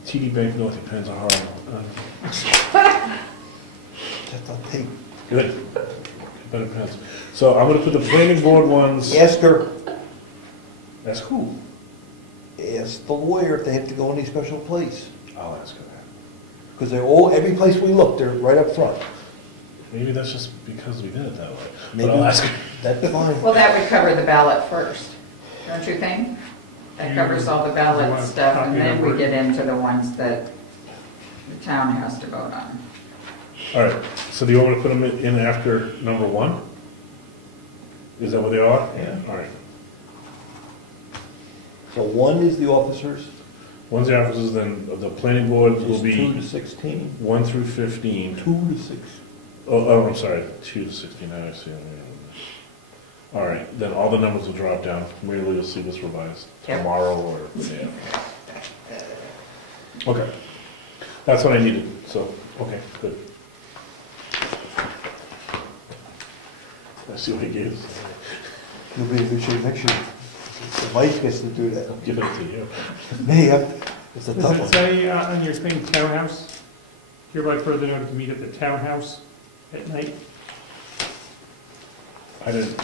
TD Bank North, depends on how. That's on tape. Good. Better pens. So I'm gonna put the planning board ones. Ask her, That's cool. ask the lawyer if they have to go any special place. I'll ask her that. Because they're all, every place we look, they're right up front. Maybe that's just because we did it that way. Maybe But I'll ask her. that's fine. Well, that would cover the ballot first, don't you think? That covers all the You ballot want a stuff, and copy then we number? get into the ones that the town has to vote on. All right, so do you want me to put them in after number 1? Is that what they are? Yeah. All right. So 1 is the officers, One's the officers, then the planning board which will is be 2 to 16. 1 through 15. 2 to 6. Oh, I'm sorry, 2 to 69, I see. All right, then all the numbers will drop down. Maybe you'll see this revised Yep. tomorrow or, yeah. Okay, that's what I needed, so, okay, good. I see what he gave us. You'll be in good shape next year. The vice gets to do that. I'll give it to you. Me, it's a Does tough it one. say on your thing, townhouse? Hereby further noted to meet at the townhouse at night? I didn't,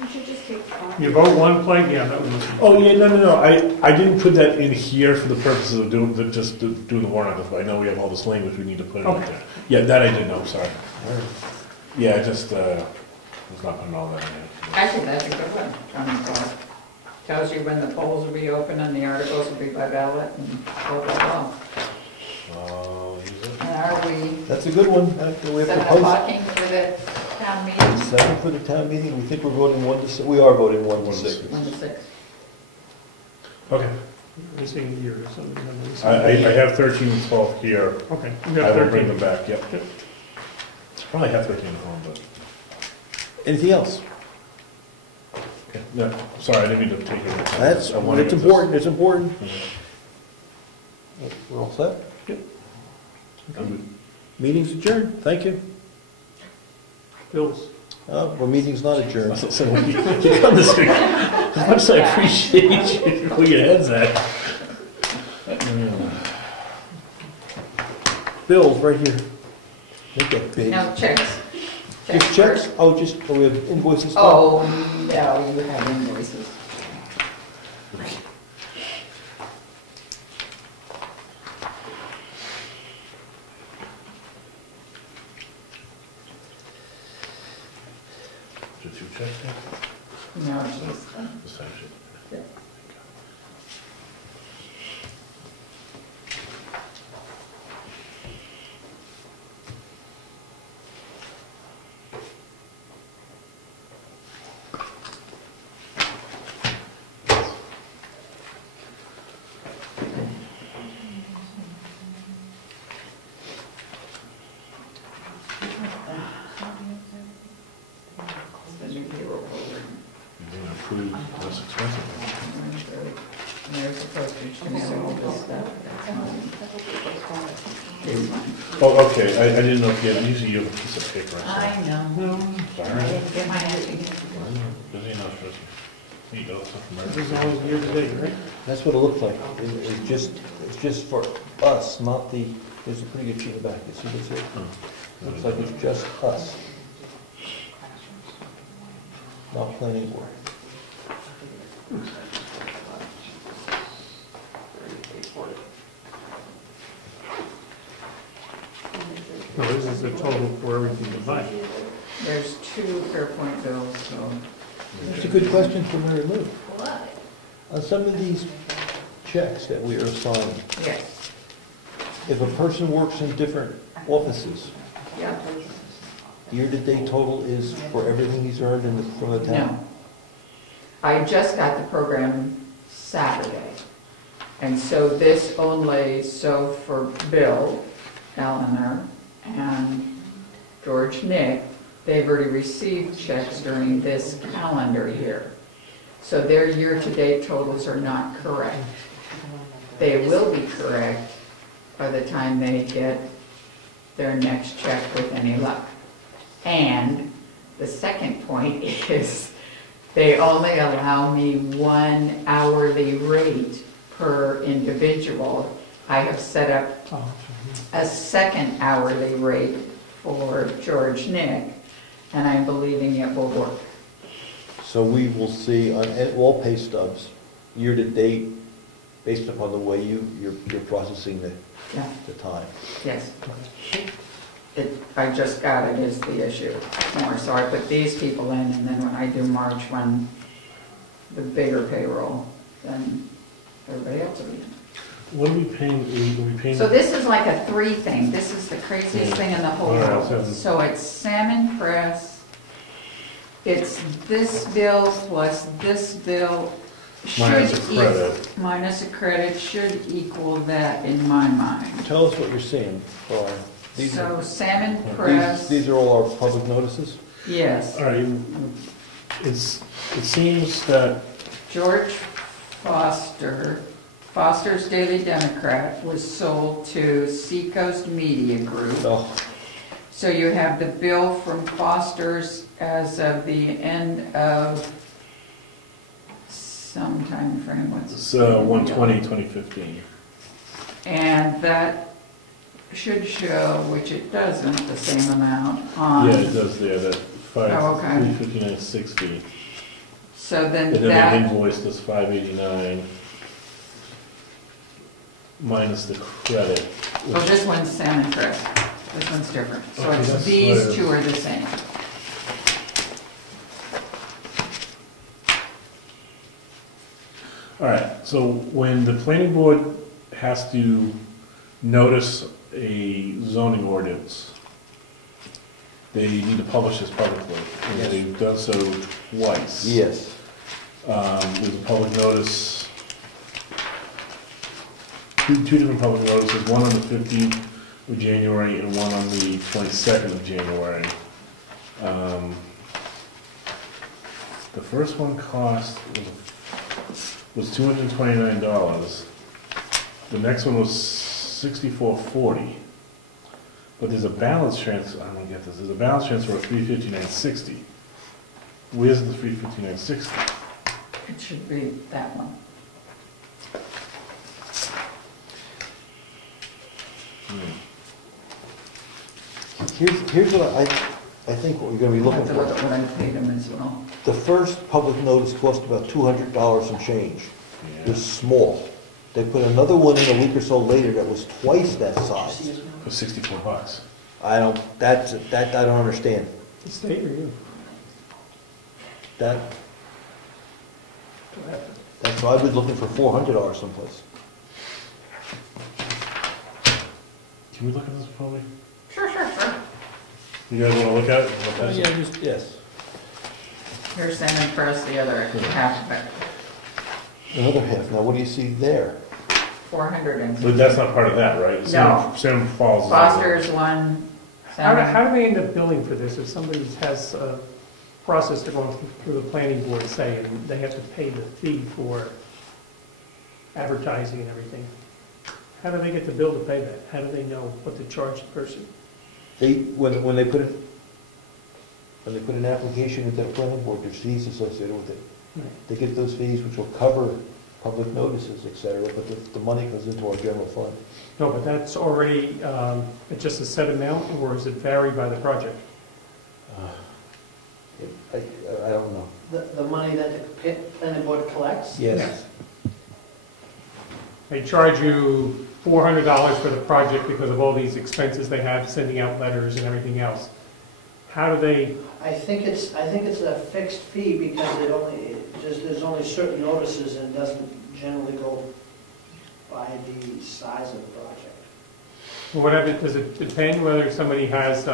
You should just take the copy. You vote one place, yeah, that was. oh, yeah, no, I didn't put that in here for the purposes of doing the warrant articles, but I know we have all this language we need to put in Okay. there. Yeah, that I did know, sorry. Yeah, I just, was not putting all that in there. Actually, that's a good one. Tells you when the polls will be open and the articles will be by ballot and blah, blah, blah. Use it. And are we That's a good one. We have to 7 post o'clocking for the town meeting? 7 for the town meeting. We think we're voting 1 to 6. We are voting 1 to 1 to 6. 6. 1 to 6. Okay, Missing year or something. I have 13 and 12 here. Okay, we I got will bring 13. them back, yep. Yep. Probably have 13 at home, but, Anything else? okay, no, sorry, I didn't mean to take it. That's, I wanted it's to- important, it's important. Mhm. We're all set? I'm good. Meeting's adjourned. Thank you. Bills. Well, meeting's not adjourned. So when you come this week, as much as I appreciate you, where your head's at. Bills, right here. Make that big. No, checks. Just checks? Oh, we have invoices. Oh, no, you have invoices. Did you check that? No, just, The same sheet. yeah. The new payroll program. You're being approved less expensive. There's a postage and all this stuff. Oh, okay, I didn't know if you had, usually you have a piece of paper. I know. Sorry. I didn't get my answer. Busy enough, trust me. Here you go, something This there. is always year to date, right? That's what it looks like. It's just for us, not the, there's a pretty good sheet in the back. You see this here? Looks like it's just us. Not planning board. is the total for everything combined. There's 2 Fairpoint bills, so. It's a good question for Mary Lou. On some of these checks that we are signing, Yes. if a person works in different offices, Yeah. year-to-date total is for everything he's earned from the No. town? I just got the program Saturday. And so this only, so for Bill, Eleanor, and George Nick, they've already received checks during this calendar year. So their year-to-date totals are not correct. They will be correct by the time they get their next check with any luck. And the second point is they only allow me 1 hourly rate per individual. I have set up a second hourly rate for George Nick, and I'm believing it will work. So we will see on all pay stubs, year-to-date, based upon the way you're processing Yeah, the time. yes. I just got it is the issue more, so I put these people in, and then when I do March, when the bigger payroll, then everybody else will be in. What are we paying? So this is like a 3 thing. This is the craziest thing in the whole All right, world. so- So it's Salmon Press, it's this bill plus this bill. Minus should a credit. Minus a credit should equal that in my mind. Tell us what you're seeing, Laura. These So are- Salmon Press, These are all our public notices? yes. All right, it seems that, George Foster, Foster's Daily Democrat was sold to Seacoast Media Group. Oh, So you have the bill from Foster's as of the end of some time frame. What's it's 1/20/2015. And that should show, which it doesn't, the same amount on. Yeah, it does there, that Oh, okay. 359.60. So then And then they that, invoiced us 589 minus the credit. oh, this one's Salmon Press. This one's different. So Okay, it's that's these what it 2 are the same. All right, so when the planning board has to notice a zoning ordinance, they need to publish this publicly, and Yes. they've done so twice. yes. There's a public notice, two different public notices, one on the 15th of January and one on the 22nd of January. The first one was $229. The next one was $64.40. But there's a balance transfer, I don't get this, there's a balance transfer of $359.60. Where's the $359.60? It should be that one. Here's what I think what we're gonna be I'll looking have to look for. at what I paid them as well. The first public notice cost about $200 and change. It was small. They put another one in a week or so later that was twice that size. For $64. I don't understand. The state or you? That's why I was looking for $400 someplace. Can we look at this, probably? Sure. You guys wanna look at it? Oh, yeah, yes. Here's Salmon Press, the other half of it. Another half. Now, what do you see there? 400 and. But that's not part of that, right? No. Sam Falls is. Foster's one. How Salmon- do they end up billing for this if somebody has a process to go through the planning board, say, and they have to pay the fee for advertising and everything? How do they get the bill to pay that? How do they know what to charge the person? When they put an application into the planning board, there's fees associated with it. They get those fees, which will cover public notices, et cetera, but the money goes into our general fund. No, but that's already, it's just a set amount, or is it vary by the project? I don't know. The money that the planning board collects? Yes. They charge you $400 for the project because of all these expenses they have, sending out letters and everything else. How do they, I think it's a fixed fee because there's only certain notices and it doesn't generally go by the size of the project. whatever, does it depend whether somebody has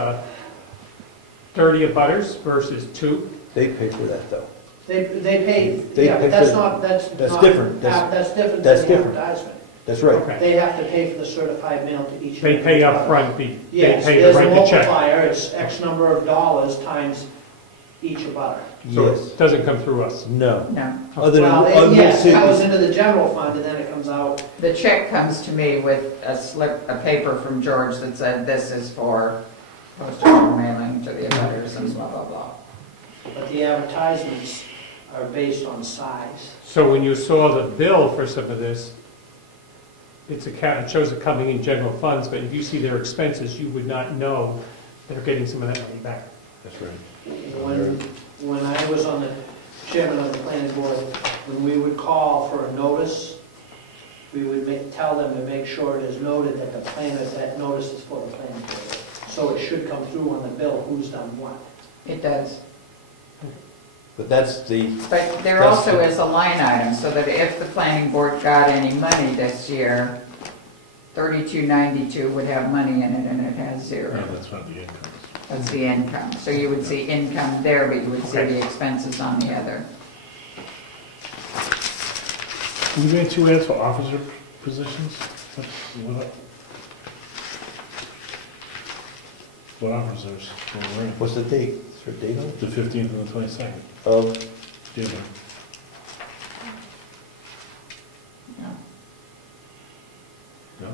30 abutters versus 2? They pay for that, though. They pay, They yeah, pay but that's for- not, that's that's not- different. That's different that's than the different. advertisement. That's right. Okay. They have to pay for the certified mail to each. They pay up front, they Yes, pay to there's a write the check. multiplier, it's X number of dollars times each abutter. So Yes. it doesn't come through us. No. No. Other than, Well, other yes, it goes than into the general fund and then it comes out. The check comes to me with a paper from George that said this is for postal mailing to the abutters and blah, blah, blah. But the advertisements are based on size. So when you saw the bill for some of this, it shows it coming in general funds, but if you see their expenses, you would not know they're getting some of that money back. That's right. When I was on the chairman of the planning board, when we would call for a notice, we would tell them to make sure it is noted that that notice is for the planning board. So it should come through on the bill who's done what. It does. But that's the, But there That's also the- is a line item, so that if the planning board got any money this year, 3292 would have money in it, and it has No, zero. that's not the income. That's the income. So you would see income there, but you would see the expenses on the other. We made 2 ads for officer positions? What officers? what's the date? Is there a date on it? The 15th and the 22nd. Of, June. Yeah. No?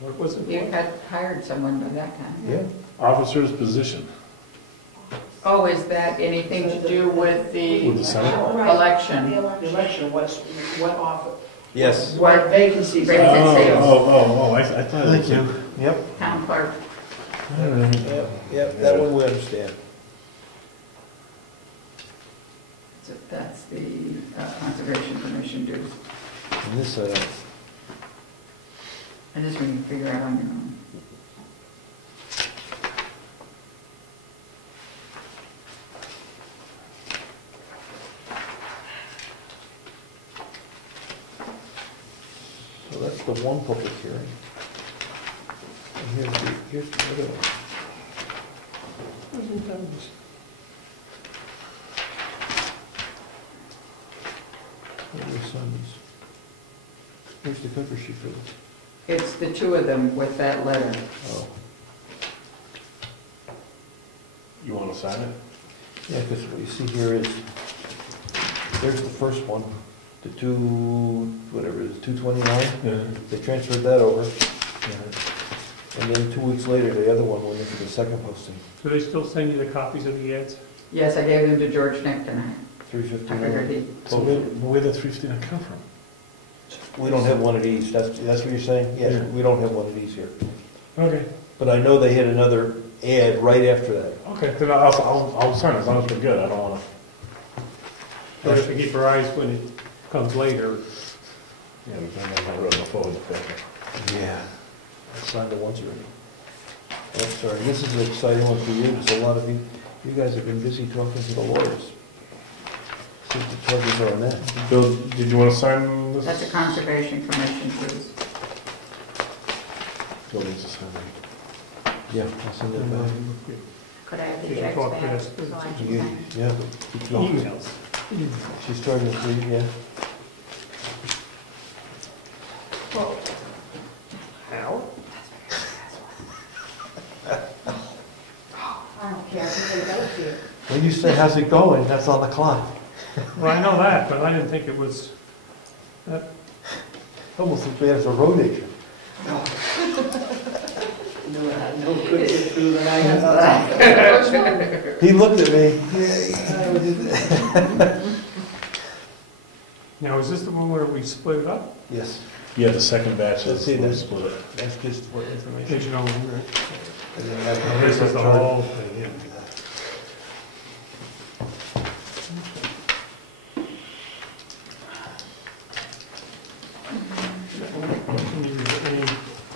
What was it? You had hired someone by that time. yeah. Officer's position. Oh, is that anything to do with the With the Senate? Right. election? The The election. election, what offer, Yes. what vacancies? Vacancies. I thought it was. Yep. Town clerk. Yep, that one we understand. So that's the conservation commission dues. And this, And this one you figure out on your own. so that's the one public hearing. And here's the other one. Where do we sign these? Where's the cover sheet for this? It's the 2 of them with that letter. Oh, You want to sign it? yeah, because what you see here is, there's the first one, the whatever it is, 229. Yeah. They transferred that over, and then 2 weeks later, the other one went into the second posting, Do they still send you the copies of the ads? Yes, I gave them to George Nick tonight. I figured 359. he, So where did 359 come from? We don't have one of these, that's what you're saying? Yes, Yeah. we don't have one of these here. Okay. But I know they had another ad right after that. Okay, then I'll sign it as long as we're good. I don't want But if we keep our eyes when it comes later, to, but then I'm not really forward to paper. Yeah. I signed it once already. Oh, sorry, this is an exciting one for you, because a lot of you guys have been busy talking to the lawyers. See what the charges are on that. Bill, did you want to sign this? that's a conservation commission dues. Bill needs to sign it. Yeah, I'll send it back. Could I have You the can X talk back? to us. so I can You- sign? Yeah, but keep going. emails. She's starting to see, yeah. Well, how? I don't care, because they go to you. When you say, how's it going, that's on the clock. Well, I know that, but I didn't think it was, Almost as bad as a road agent. No good get through the night. He looked at me. now, is this the one where we split it up? Yes, Yeah, the second batch Let's is see, that's- split it. that's just for information. Did you know? And then after This is the chart- whole thing, yeah.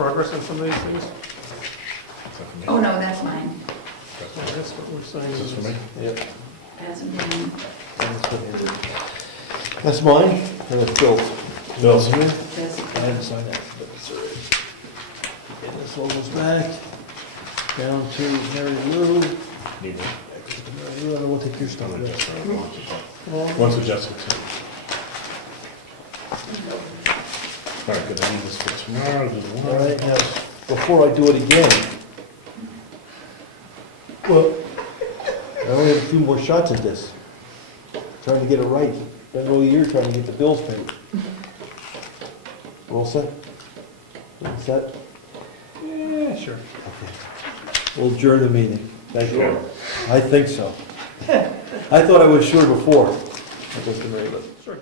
progress on some of these things? Oh, no, that's mine. Yeah, that's what we're saying. Is this for me? Yep. That's mine. That's mine, and it's Bill's. Bill's. I That's- haven't signed that, but it's all right. And this one goes back, down to Mary Lou. Need one. Extra to Mary Lou, I don't want to take your stuff. Once with Jessica. All right, good, I need this for tomorrow, there's one. All right, now, before I do it again, well, I only have a few more shots at this. Trying to get it right. Spent all year trying to get the bills paid. All set? All set? Yeah, sure. We'll adjourn the meeting. Thank you. Sure. I think so. I thought I was sure before. That was the Mary Lou. Sure.